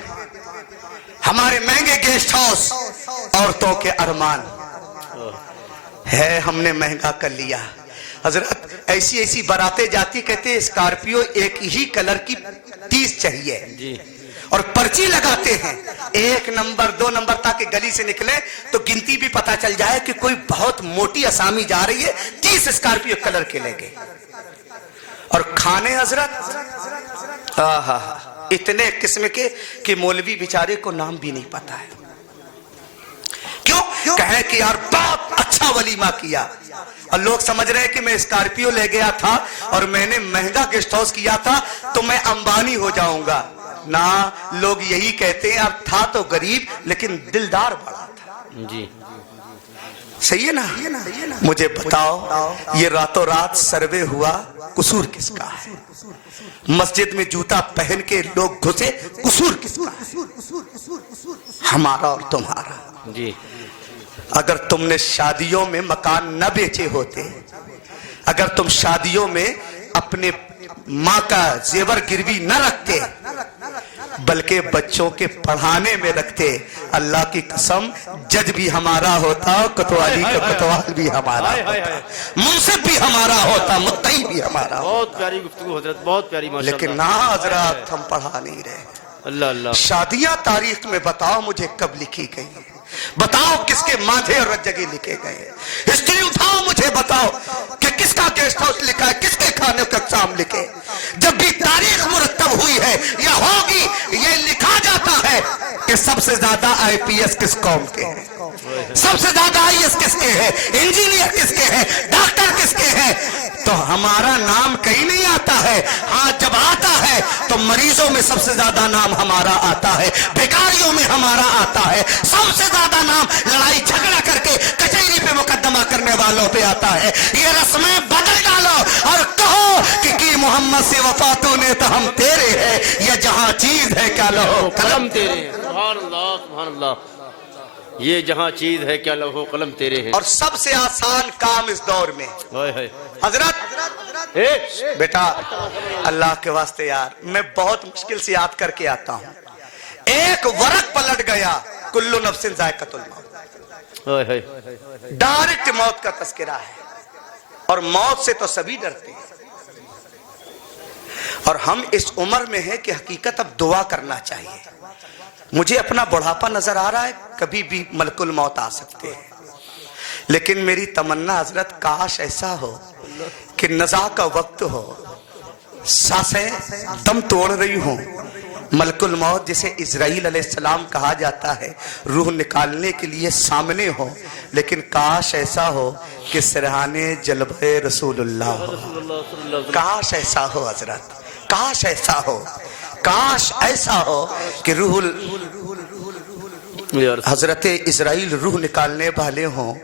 हमारे महंगे गेस्ट हाउस, औरतों के अरमान है, हमने महंगा कर लिया। हजरत ऐसी ऐसी बारातें जाती, कहते स्कॉर्पियो एक ही कलर की 30 चाहिए जी, और पर्ची लगाते हैं 1 नंबर 2 नंबर, ताकि गली से निकले तो गिनती भी पता चल जाए कि कोई बहुत मोटी असामी जा रही है, 30 स्कॉर्पियो कलर के लेंगे। और खाने हजरत इतने किस्म के कि मौलवी बेचारे को नाम भी नहीं पता है। क्यों? कहे कि यार बहुत अच्छा वलीमा किया, और लोग समझ रहे हैं कि मैं स्कॉर्पियो ले गया था और मैंने महंगा गेस्ट हाउस किया था तो मैं अंबानी हो जाऊंगा ना। लोग यही कहते हैं, अब था तो गरीब लेकिन दिलदार बड़ा था। جی صحیح ہے نا؟ مجھے بتاؤ یہ راتوں رات سروے ہوا قصور کس کا ہے؟ مسجد میں جوتا پہن کے لوگ گھسے قصور کس کا ہے؟ ہمارا اور تمہارا۔ جی اگر تم نے شادیوں میں مکان نہ بیچے ہوتے، اگر تم شادیوں میں اپنے ماں کا زیور گروی نہ رکھتے بلکہ بچوں کے پڑھانے میں رکھتے، اللہ کی قسم جج بھی ہمارا ہوتا، کوتوالی کا کوتوال بھی ہمارا ہوتا، منصف بھی ہمارا ہوتا، مدعی بھی ہمارا ہوتا۔ بہت پیاری گفتگو حضرت، بہت پیاری ماشاءاللہ۔ لیکن نہ حضرات، ہم پڑھا نہیں رہے۔ اللہ اللہ۔ شادیاں تاریخ میں بتاؤ مجھے کب لکھی گئی ہیں؟ بتاؤ کس کے ماتھے اور رجگے لکھے گئے ہیں؟ ہسٹری اٹھاؤ، مجھے بتاؤ کہ کس کا گیسٹ ہاؤس لکھا ہے، کس کے کھانے کا اقسام لکھے۔ جب بھی تاریخ مرتب ہوئی ہے یا ہوگی، یہ لکھا جاتا ہے کہ سب سے زیادہ آئی پی ایس کس قوم کے ہیں، سب سے زیادہ آئی ایس کس کے ہیں، انجینئر کس کے ہیں، ڈاکٹر کس کے ہیں۔ تو ہمارا نام کہیں نہیں آتا ہے، ہاں جب آتا ہے تو مریضوں میں سب سے زیادہ نام ہمارا آتا ہے، بھکاریوں میں ہمارا آتا ہے، سب سے زیادہ نام لڑائی جھگڑا کر کے کچہری پہ مقدمہ کرنے والوں پہ آتا ہے۔ یہ رسمیں بدل ڈالو اور کہو کہ محمد سے وفاتوں نے تو ہم تیرے ہیں، یہ جہاں چیز ہے کیا لہو قلم تیرے ہیں۔ سبحان اللہ سبحان اللہ، یہ جہاں چیز ہے کیا لوح قلم تیرے ہیں۔ اور سب سے آسان کام اس دور میں حضرت بیٹا اللہ کے واسطے یار، میں بہت مشکل سے یاد کر کے آتا ہوں، ایک ورق پلٹ گیا، کل نفس ذائقۃ الموت، ڈائریکٹ موت کا تذکرہ ہے، اور موت سے تو سبھی ڈرتے ہیں، اور ہم اس عمر میں ہیں کہ حقیقت اب دعا کرنا چاہیے۔ مجھے اپنا بڑھاپا نظر آ رہا ہے، کبھی بھی ملک الموت آ سکتے ہیں، لیکن میری تمنا حضرت کاش ایسا ہو کہ نزاع کا وقت ہو، سانسیں دم توڑ رہی ہوں، ملک الموت جسے اسرائیل علیہ السلام کہا جاتا ہے روح نکالنے کے لیے سامنے ہو، لیکن کاش ایسا ہو کہ سرحانے جلوہ رسول اللہ ہو۔ کاش ایسا ہو حضرت، کاش ایسا ہو، کاش ایسا ہو کہ روح حضرت اسرائیل روح نکالنے والے ہوں،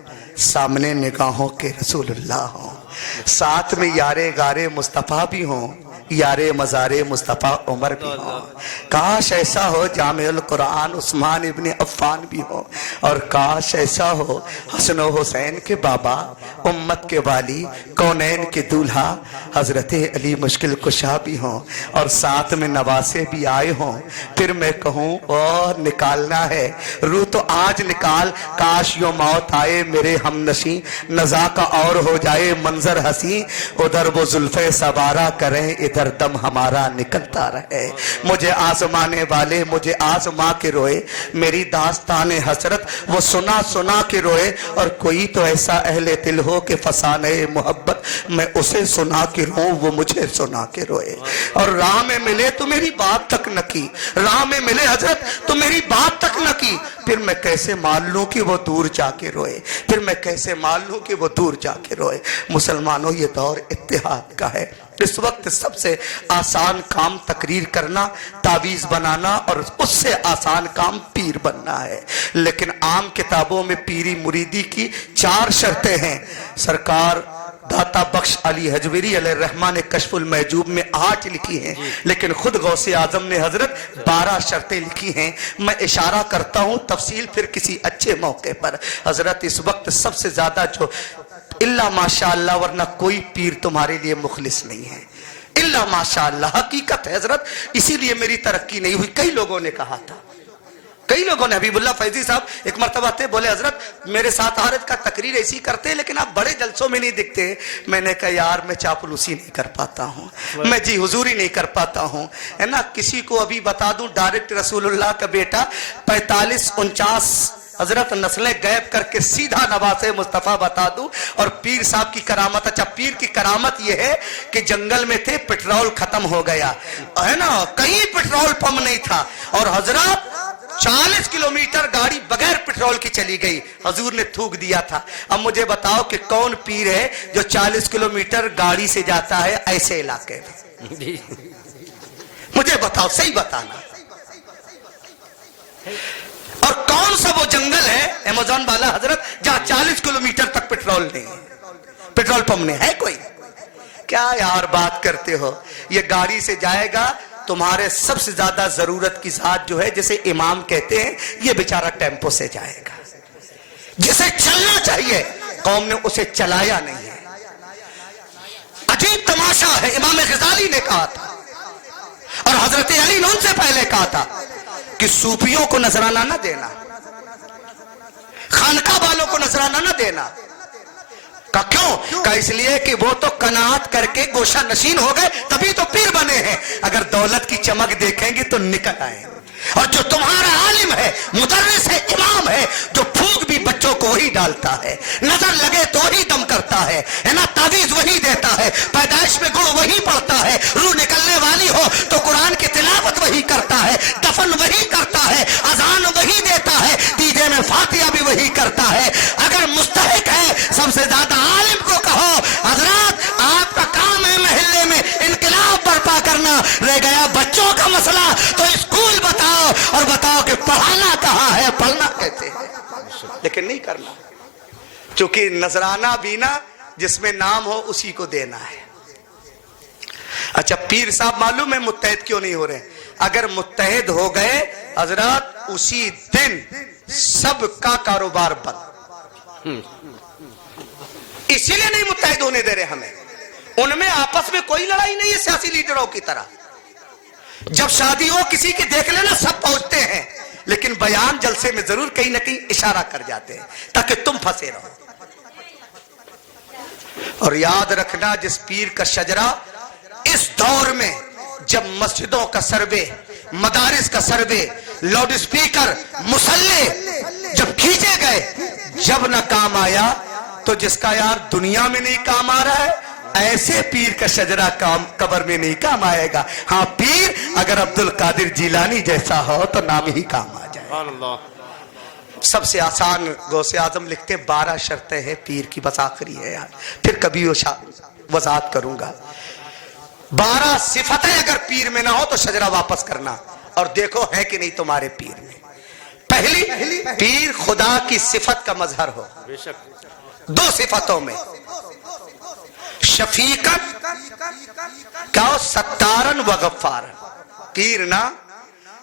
سامنے نگاہوں کے رسول اللہ ہوں، ساتھ میں یارے غارے مصطفیٰ بھی ہوں، یارے مزارے مصطفیٰ عمر بھی ہوں۔ کاش ایسا ہو جامع القرآن عثمان ابن عفان بھی ہو، اور کاش ایسا ہو حسن و حسین کے بابا، امت کے والی، کونین کے دولہا حضرت علی مشکل کشا بھی ہوں، اور ساتھ میں نواسے بھی آئے ہوں۔ پھر میں کہوں اور نکالنا ہے روح تو آج نکال، کاش یوں موت آئے میرے ہم نشیں، نزا کا اور ہو جائے منظر حسین، ادھر وہ زلفے سوارا کریں ادھر دم ہمارا نکلتا رہے۔ مجھے آزمانے والے مجھے آزما کے روئے، میری داستان حسرت وہ سنا سنا کے روئے، اور کوئی تو ایسا اہل دل ہو کہ فسانے محبت میں اسے سنا کے رو، وہ مجھے سنا کے روئے۔ اور راہ میں ملے تو میری بات تک نہ کی، راہ میں ملے حضرت تو میری بات تک نہ کی، پھر میں کیسے مان لوں کہ وہ دور جا کے روئے، پھر میں کیسے مان لوں کہ وہ دور جا کے روئے۔ مسلمانوں یہ دور اتحاد کا ہے، اس وقت سب سے آسان کام تقریر کرنا، تعویذ بنانا، اور اس سے آسان کام پیر بننا ہے، لیکن عام کتابوں میں پیری مریدی کی 4 شرطیں ہیں۔ سرکار داتا بخش علی حجویری علیہ الرحمن نے کشف المحجوب میں 8 لکھی ہیں، لیکن خود غوث اعظم نے حضرت 12 شرطیں لکھی ہیں۔ میں اشارہ کرتا ہوں، تفصیل پھر کسی اچھے موقع پر۔ حضرت اس وقت سب سے زیادہ جو اللہ ماشاءاللہ، ورنہ کوئی پیر تمہارے لیے مخلص نہیں ہے، اللہ ماشاءاللہ، حقیقت ہے حضرت، اسی لیے میری ترقی نہیں ہوئی۔ کئی لوگوں نے کہا تھا، کئی لوگوں نے، حبیب اللہ فیضی صاحب ایک مرتبہ تھے، بولے حضرت میرے ساتھ عارض کا تقریر ایسی کرتے لیکن آپ بڑے جلسوں میں نہیں دکھتے۔ میں نے کہا یار میں چاپلوسی نہیں کر پاتا ہوں، میں جی حضوری نہیں کر پاتا ہوں، ہے نا۔ کسی کو ابھی بتا دوں، ڈائریکٹ رسول اللہ کا بیٹا 45-49 حضرت نسلیں غیب کر کے سیدھا نواز مصطفیٰ بتا دوں، اور پیر صاحب کی کرامت، اچھا پیر کی کرامت یہ ہے کہ جنگل میں تھے، پٹرول ختم ہو گیا ہے نا، کہیں پٹرول پمپ نہیں تھا، اور حضرت 40 کلومیٹر گاڑی بغیر پٹرول کی چلی گئی، حضور نے تھوک دیا تھا۔ اب مجھے بتاؤ کہ کون پیر ہے جو 40 کلومیٹر گاڑی سے جاتا ہے ایسے علاقے میں؟ مجھے بتاؤ، صحیح بتانا، اور کون سا وہ جنگل ہے अमेज़न वाला हजरत जहां 40 किलोमीटर तक पेट्रोल नहीं है, पेट्रोल पंप नहीं है कोई। क्या यार बात करते हो, ये गाड़ी से जाएगा, तुम्हारे सबसे ज्यादा जरूरत की जात जो है, जिसे इमाम कहते हैं, ये बेचारा टेम्पो से जाएगा। जिसे चलना चाहिए कौम ने उसे चलाया नहीं है। अजीब तमाशा है, इमाम गजाली ने कहा था और हजरत अली ने उनसे पहले कहा था कि सूफियों को नजराना न देना, खानका वालों को नजराना न देना। का क्यों? का इसलिए कि वो तो कनात करके गोशा नशीन हो गए, तभी तो पीर बने हैं। अगर दौलत की चमक देखेंगे तो निकल आए। और जो तुम्हारा आलिम है, मुदर्रिस है, इमाम है, जो फूंक भी बच्चों को वही डालता है, नजर लगे तो ही दम करता है ना, तावीज वही देता है, पैदाइश में गुण वही पढ़ता है, रूह निकलने वाली हो तो कुरान की तिलावत वही करता है, दफन वही करता है, अजान वही देता है, तीजे में फातिहा भी वही करता है। अगर मुस्तहिक है सबसे ज्यादा आलिम को कहो, हजरत आपका काम है महल्ले में इनकलाब बर्पा करना, रह गया बच्चों का मसला तो स्कूल बताओ और बताओ कि पढ़ाना कहाँ है, पढ़ना कैसे है, लेकिन नहीं करना। क्योंकि नजराना भी ना जिसमें नाम हो उसी को देना है। अच्छा, पीर साहब मालूम है मुत्तहिद क्यों नहीं हो रहे? अगर मुत्तहिद हो गए हजरत, उसी दिन सबका कारोबार बंद। इसीलिए नहीं मुत्तहिद होने दे रहे हमें। उनमें आपस में कोई लड़ाई नहीं है सियासी लीडरों की तरह। जब शादी हो किसी की देख लेना, सब पहुंचते हैं, लेकिन बयान जलसे में जरूर कहीं ना कहीं इशारा कर जाते हैं ताकि तुम फंसे रहो। और याद रखना, जिस पीर का शजरा इस दौर में जब मस्जिदों का सर्वे, मदारिस का सर्वे, लाउड स्पीकर, मुसल्ले जब खींचे गए, जब ना काम आया तो जिसका यार दुनिया में नहीं काम आ रहा है, ऐसे पीर का शजरा काम कब्र में नहीं काम आएगा। हाँ, पीर अगर अब्दुल कादिर जिलानी जैसा हो तो नाम ही काम आ जाए। सबसे आसान गौसे आजम लिखते 12 शर्तें हैं पीर की, बस आखिरी है यार, फिर कभी वजाहत करूंगा। 12 सिफतें अगर पीर में ना हो तो शजरा वापस करना, और देखो है कि नहीं तुम्हारे पीर में। पहली, पीर खुदा की सिफत का मजहर हो। 2 सिफतों में, शफीकन क्या हो, सत्तारन व गफ्फारन। पीर ना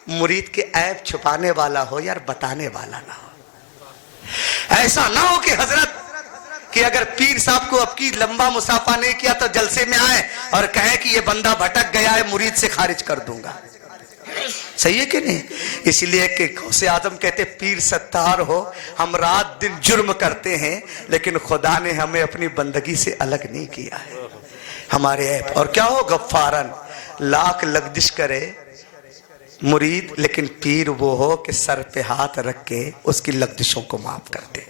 मुरीद के ऐब छुपाने वाला हो यार, बताने वाला ना हो। ऐसा ना हो कि हजरत कि अगर पीर साहब को अब की लंबा मुसाफा नहीं किया तो जलसे में आए और कहे कि ये बंदा भटक गया है, मुरीद से खारिज कर दूंगा। सही है कि नहीं? इसलिए कि गौसे आजम कहते पीर सत्तार हो, हम रात दिन जुर्म करते हैं लेकिन खुदा ने हमें अपनी बंदगी से अलग नहीं किया है, हमारे ऐप। और क्या हो, गफ्फारन, लाख लगदिश करे मुरीद, लेकिन पीर वो हो कि सर पे हाथ रख के उसकी लगदिशों को माफ कर दे,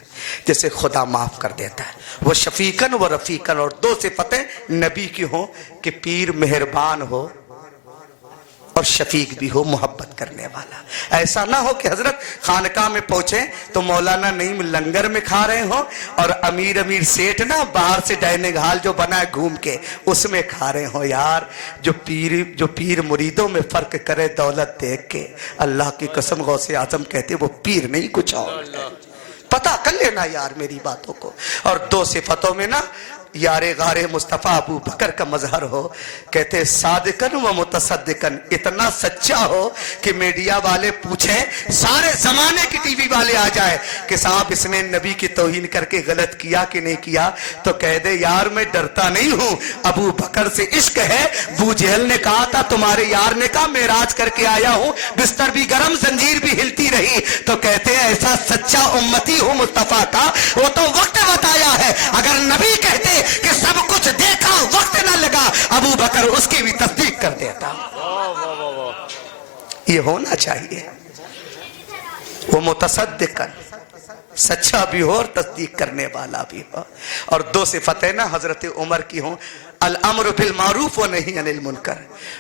जैसे खुदा माफ कर देता है। वो शफीकन व रफीकन। और 2 सिफतें नबी की हो कि पीर मेहरबान हो और शफीक भी हो, मोहब्बत करने वाला। ऐसा ना हो कि हजरत खानका में पहुंचे तो मौलाना नईम लंगर में खा रहे हो और अमीर सेठ ना बाहर से डाइनिंग हॉल जो बना है घूम के उसमें खा रहे हो। यार जो पीर मुरीदों में फर्क करे दौलत देख के, अल्लाह की कसम गौसे आजम कहते वो पीर नहीं कुछ और है। पता कर लेना यार मेरी बातों को। और 2 सिफतों में ना यारे गारे मुस्तफा अबू बकर का मजहर हो। कहते सादिकन व मुतसद्दिकन, इतना सच्चा हो कि मीडिया वाले पूछें, सारे जमाने की टीवी वाले आ जाए कि साहब इसने नबी की तौहीन करके गलत किया कि नहीं किया, तो कह दे यार मैं डरता नहीं हूं, अबू बकर से इश्क है। अबू जहल ने कहा था तुम्हारे यार ने कहा मेराज करके आया हूं, बिस्तर भी गर्म जंजीर भी हिलती रही। तो कहते हैं ऐसा सच्चा उम्मती हूं मुस्तफा का, वो तो वक्त बताया है। अगर नबी कहते कि सब कुछ देखा वक्त ना लगा, अबू बकर उसकी भी तस्दीक कर देता। ये होना चाहिए। वो मुतसद्दिकन, सच्चा भी हो और तस्दीक करने वाला भी हो। और 2 सिफतें ना हजरत उमर की हो, अल अम्र बिल मारूफ व नही अनिल मुनकर,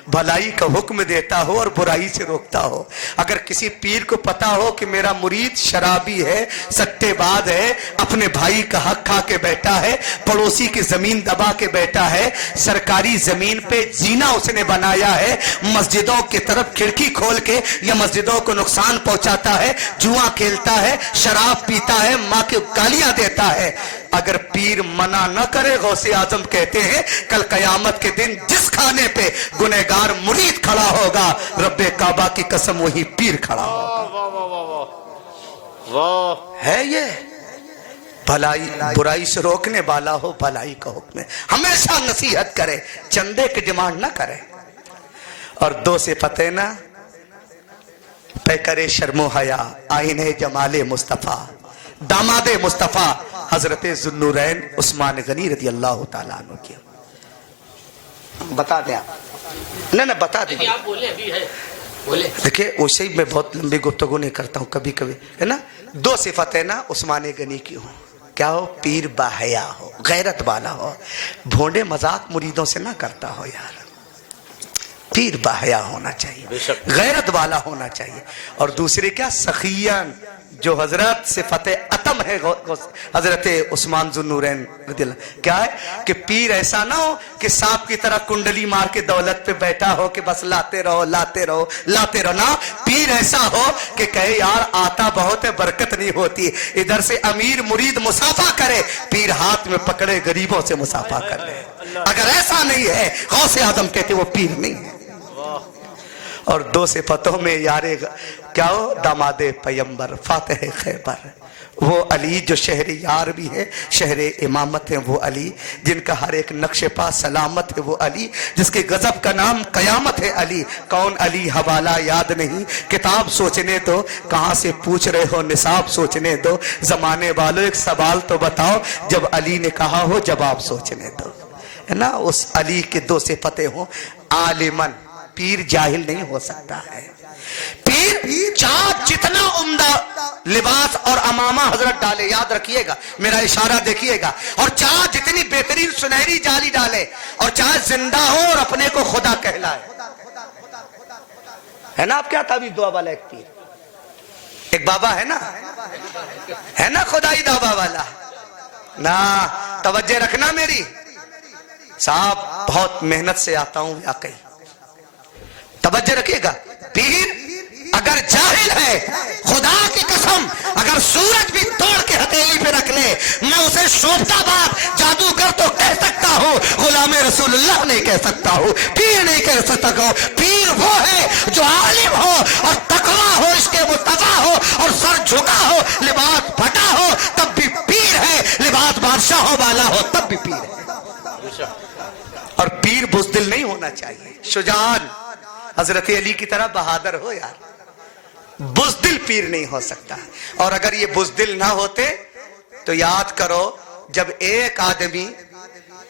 भलाई का हुक्म देता हो और बुराई से रोकता हो। अगर किसी पीर को पता हो कि मेरा मुरीद शराबी है, सट्टेबाज है, अपने भाई का हक खा के बैठा है, पड़ोसी की जमीन दबा के बैठा है, सरकारी जमीन पे जीना उसने बनाया है, मस्जिदों की तरफ खिड़की खोल के या मस्जिदों को नुकसान पहुंचाता है, जुआ खेलता है, शराब पीता है, माँ को गालियां देता है, अगर पीर मना न करे, गौसे आजम कहते हैं कल कयामत के दिन जिस खाने पे गुनहगार मुरीद खड़ा होगा, रब्बे काबा की कसम वही पीर खड़ा होगा। वाह वाह वाह वाह वाह। है ये भलाई बुराई से रोकने वाला हो, भलाई का हुक्म है, हमेशा नसीहत करे, चंदे की डिमांड ना करे। और दो से पते ना पे करे शर्मो हया, आईने जमाले मुस्तफा, दामादे मुस्तफा हजरत जुन्नूरैन उस्मान गनी रज़ी अल्लाह ताला अन्हु की। बता दें आप? नहीं बता दें आप बोले अभी है बोले। देखिए वैसे ही मैं बहुत लंबी गुफ्तगू नहीं करता हूँ कभी कभी, है ना। दो सिफत है ना उस्मान गनी की हो, क्या हो? पीर बाहया हो, गैरत वाला हो, भोंडे मजाक मुरीदों से ना करता हो यार, पीर बाहया होना चाहिए, गैरत वाला होना चाहिए। और दूसरी क्या? सखियन, जो हजरत से फतेह अतम है हजरत उस्मान जुन्नूरैन रज़ियल्लाहु, क्या है कि पीर ऐसा ना हो कि सांप की तरह कुंडली मार के दौलत पे बैठा हो कि बस लाते रहो लाते रहो लाते रहो ना। पीर ऐसा हो कि कहे यार आता बहुत है, बरकत नहीं होती, इधर से अमीर मुरीद मुसाफा करे, पीर हाथ में पकड़े गरीबों से मुसाफा कर ले। अगर ऐसा नहीं है, गौसे आजम कहते वो पीर नहीं है। और दो सिफतों में यारे क्या हो? दामादे पैगंबर, फातिह खैबर, वो अली जो शहर यार भी है, शहर इमामत है वो अली, जिनका हर एक नक्शे पा सलामत है वो अली, जिसके गजब का नाम कयामत है अली। कौन अली? हवाला याद नहीं, किताब सोचने दो, कहाँ से पूछ रहे हो निसाब सोचने दो, जमाने वालों एक सवाल तो बताओ, जब अली ने कहा हो जवाब सोचने दो, है ना। उस अली के दो सिफतें हो, आलिमन, पीर जाहिल नहीं हो सकता है। पीर चाहे जितना उम्दा लिबास और अमामा हजरत डाले, याद रखिएगा मेरा इशारा देखिएगा, और चाहे जितनी बेहतरीन सुनहरी जाली डाले, और चाहे जिंदा हो और अपने को खुदा कहलाए, है ना। आप क्या ताबीर दुआ वाला एक पीर, एक बाबा है ना खुदाई दावा वाला ना। तवज्जो रखना मेरी साहब, बहुत मेहनत से आता हूं वाकई, तवज्जो रखिएगा। पीर अगर जाहिल है, खुदा की कसम, अगर सूरज भी तोड़ के हथेली पे रख ले, मैं उसे शोभताबाद जादूगर तो कह सकता हूँ, गुलामे रसूलुल्लाह नहीं कह सकता हूँ, पीर नहीं कह सकता हूँ। पीर वो है जो आलिम हो और तकवा हो, इसके मुस्तफा हो और सर झुका हो, लिबास फटा हो तब भी पीर है, लिबास बादशाह वाला हो तब भी पीर है। और पीर बुज़दिल नहीं होना चाहिए, शुजान, हजरत अली की तरह बहादुर हो यार, बुज़दिल पीर नहीं हो सकता। और अगर ये बुज़दिल ना होते तो याद करो, जब एक आदमी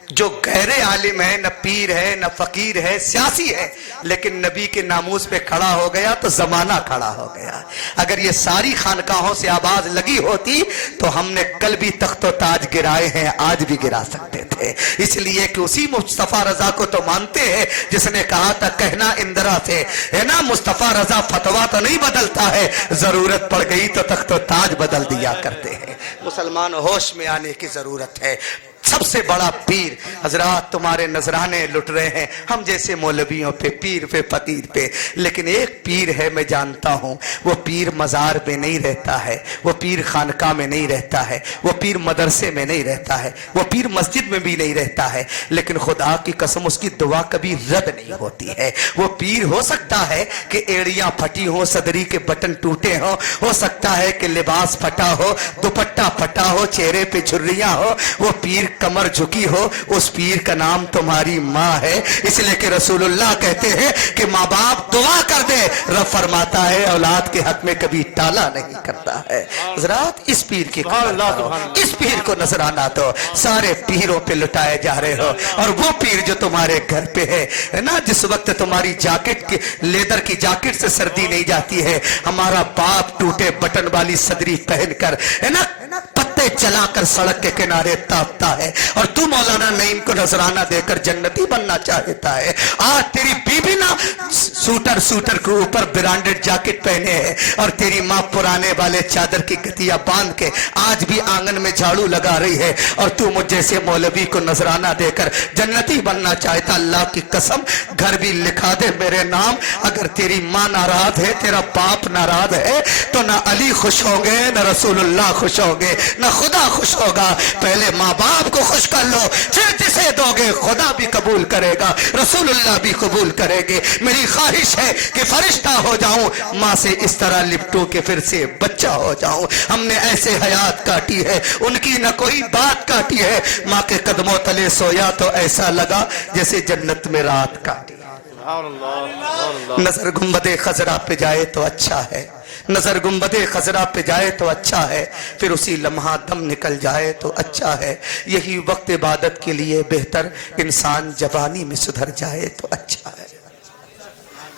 जो गैर आलिम है, न पीर है न फकीर है, सियासी है, लेकिन नबी के नामूस पे खड़ा हो गया तो जमाना खड़ा हो गया। अगर ये सारी खानकाहों से आवाज लगी होती तो हमने कल भी तख्तो ताज गिराए हैं, आज भी गिरा सकते थे, इसलिए कि उसी मुस्तफा रजा को तो मानते हैं जिसने कहा था कहना इंदिरा से, है ना। मुस्तफा रजा फतवा तो नहीं बदलता है, जरूरत पड़ गई तो तख्तो ताज बदल दिया करते हैं। मुसलमान होश में आने की जरूरत है। सबसे बड़ा पीर हजरात तुम्हारे नजराने लुट रहे हैं हम जैसे मौलवियों पे, पीर पे, फकीर पे, लेकिन एक पीर है मैं जानता हूं, वो पीर मजार में नहीं रहता है, वो पीर खानका में नहीं रहता है, वो पीर मदरसे में नहीं रहता है, वो पीर मस्जिद में भी नहीं रहता है, लेकिन खुदा की कसम उसकी दुआ कभी रद्द नहीं होती है। वो पीर हो सकता है कि एड़ियां फटी हो, सदरी के बटन टूटे हो सकता है कि लिबास फटा हो, दुपट्टा फटा हो, चेहरे पे झुर्रियां हो, वो पीर कमर झुकी हो, उस पीर का नाम तुम्हारी माँ है। इसलिए कि रसूलुल्लाह कहते हैं कि माँ बाप दुआ कर दे, रब फरमाता है औलाद के हक में कभी टाला नहीं करता है। हज़रात इस पीर की इस पीर को नजराना दो, सारे पीरों पे लुटाए जा रहे हो, और वो पीर जो तुम्हारे घर पे है ना, जिस वक्त तुम्हारी जैकेट की, लेदर की जैकेट से सर्दी नहीं जाती है, हमारा बाप टूटे बटन वाली सदरी पहनकर, है ना, पत्ते जला कर सड़क के किनारे तापता है, और तू मौलाना नईम को नजराना देकर जन्नती बनना चाहता है। आज तेरी बीबी ना सूटर के ऊपर ब्रांडेड जैकेट पहने है, और तेरी माँ पुराने वाले चादर की गतिया बांध के आज भी आंगन में झाड़ू लगा रही है, और तू मुझ जैसे मौलवी को नजराना देकर जन्नती बनना चाहता। अल्लाह की कसम, घर भी लिखा दे मेरे नाम। अगर तेरी माँ नाराज है, तेरा बाप नाराज है, तो ना अली खुश होंगे, ना रसूलुल्लाह खुश होंगे, ना खुदा खुश होगा। पहले माँ बाप को खुश कर लो, फिर जिसे दोगे खुदा भी कबूल करेगा, रसूलुल्लाह भी कबूल करेंगे। मेरी ख्वाहिश है कि फरिश्ता हो जाऊं, माँ से इस तरह लिपटूं कि फिर से बच्चा हो जाऊं। हमने ऐसे हयात काटी है, उनकी न कोई बात काटी है। माँ के कदमों तले सोया तो ऐसा लगा जैसे जन्नत में रात काटी। नजर गुंबदे खजरा पे जाए तो अच्छा है, नजर गुंबदे खजरा पे जाए तो अच्छा है, फिर उसी लम्हा दम निकल जाए तो अच्छा है। यही वक्त इबादत के लिए बेहतर, इंसान जवानी में सुधर जाए तो अच्छा है।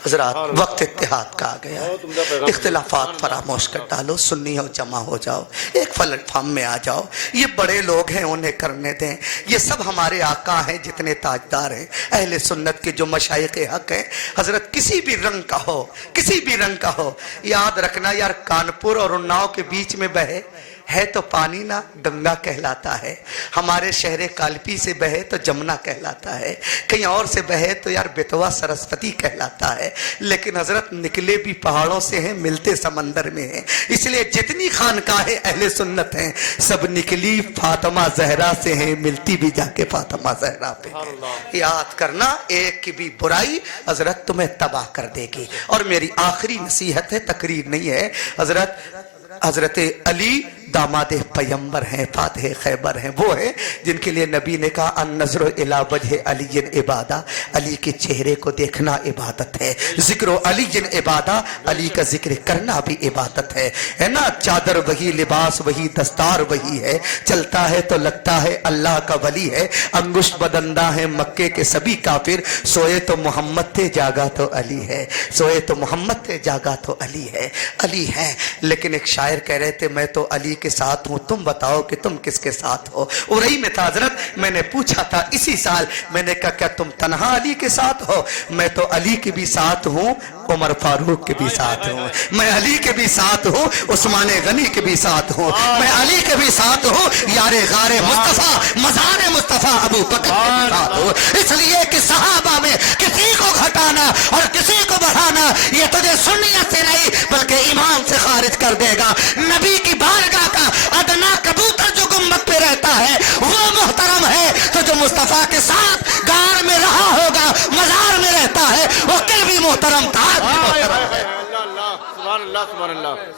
हजरात, वक्त इत्तेहाद का आ गया है। इख्तिलाफात फरामोश कर डालो, सुन्नी हो जमा हो जाओ, एक प्लेटफॉर्म में आ जाओ। ये बड़े लोग हैं, उन्हें करने दें। ये सब हमारे आका हैं, जितने ताजदार हैं, अहले सुन्नत के जो मशाइख़े हक हैं। हजरत किसी भी रंग का हो, किसी भी रंग का हो, याद रखना यार, कानपुर और उन्नाव के बीच में बहे है तो पानी ना गंगा कहलाता है, हमारे शहर कालपी से बहे तो जमुना कहलाता है, कहीं और से बहे तो यार बेतवा सरस्वती कहलाता है। लेकिन हजरत निकले भी पहाड़ों से हैं, मिलते समंदर में हैं। इसलिए जितनी खानकाहें अहले सुन्नत हैं, सब निकली फातिमा जहरा से हैं, मिलती भी जाके फातिमा जहरा पे है। याद करना, एक की भी बुराई हजरत तुम्हें तबाह कर देगी। और मेरी आखिरी नसीहत है, तकरीर नहीं है। हजरत अली दामाद पैगंबर हैं, फातिह खैबर हैं, वो हैं जिनके लिए नबी ने कहा अन-नज़्रु इला वजह अली इबादा, अली के चेहरे को देखना इबादत है। जिक्र अली इबादा, अली का जिक्र करना भी इबादत है ना। चादर वही, लिबास वही, दस्तार वही है, चलता है तो लगता है अल्लाह का वली है। अंगुष्ठ बदंदा है मक्के के सभी काफिर, सोए तो मोहम्मद थे, जागा तो अली है, सोए तो मोहम्मद थे, जागा तो अली है। अली है, लेकिन एक शायर कह रहे थे मैं तो अली के साथ हूं, तुम बताओ कि तुम किसके साथ हो। उरई में था हजरत, मैंने पूछा था इसी साल, मैंने कहा क्या तुम तन्हा अली के साथ हो? मैं तो अली के भी साथ हूं, उमर फारूक के भी साथ हूं, मैं अली के भी साथ हूं, उस्माने गनी के भी साथ हूं, मैं अली के भी साथ हूं, यारे गारे मुस्तफा, मज़ारे मुस्तफा अबू बकर के साथ हूं। इसलिए कि सहाबा में किसी को घटाना और किसी को बढ़ाना, ये तुझे सुन्नियत से नहीं बल्कि ईमान से खारिज कर देगा। नबी की बारगाह का अदना कबूतर जो गुम्बद पे रहता है वो मुहतरम है, तो जो मुस्तफा के साथ गार में रहा होगा, मजार में रहता है, वो कल भी मोहतरम था।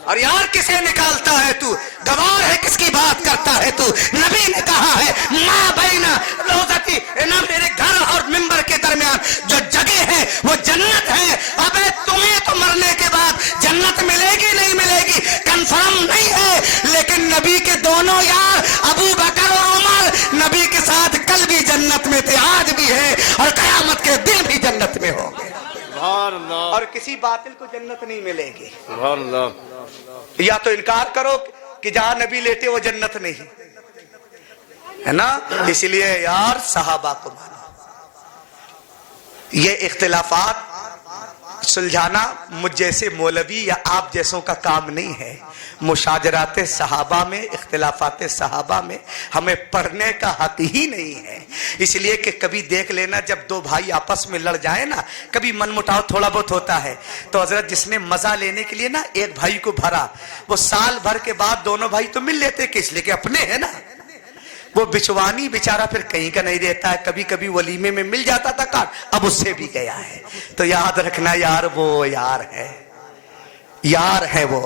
और यार किसे निकालता है तू, गवार है किसकी बात करता है तू? नबी ने कहा है माँ बैना रोज़ती, ना मेरे घर और मिंबर के दरमियान जो जगह है वो जन्नत है। अबे तुम्हें तो मरने के बाद जन्नत मिलेगी नहीं मिलेगी कंफर्म नहीं है, लेकिन नबी के दोनों यार अबू बकर और उमर नबी के साथ कल भी जन्नत में थे, आज भी है, और कयामत के दिन भी जन्नत में होंगे। और किसी बातिल को जन्नत नहीं मिलेगी। या तो इनकार करो कि जहां नबी लेटे वो जन्नत नहीं है ना। इसलिए यार सहाबा को मानो। ये इख्तिलाफात सुलझाना मुझ जैसे मौलवी या आप जैसों का काम नहीं है। मुशाजरात सहाबा में, इख्तिलाफात सहाबा में हमें पढ़ने का हक ही नहीं है। इसलिए कि कभी देख लेना, जब दो भाई आपस में लड़ जाए ना, कभी मनमुटाव थोड़ा बहुत होता है, तो हजरत जिसने मजा लेने के लिए ना एक भाई को भरा, वो साल भर के बाद दोनों भाई तो मिल लेते, किस लिए कि अपने है ना। वो बिचवानी बेचारा फिर कहीं का नहीं रहता है, कभी कभी वलीमे में मिल जाता था कार्ड, अब उससे भी गया है। तो याद रखना यार, वो यार है, यार है वो,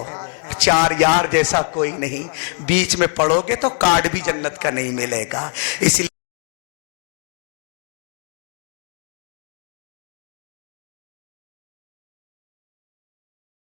चार यार जैसा कोई नहीं। बीच में पड़ोगे तो कार्ड भी जन्नत का नहीं मिलेगा। इसलिए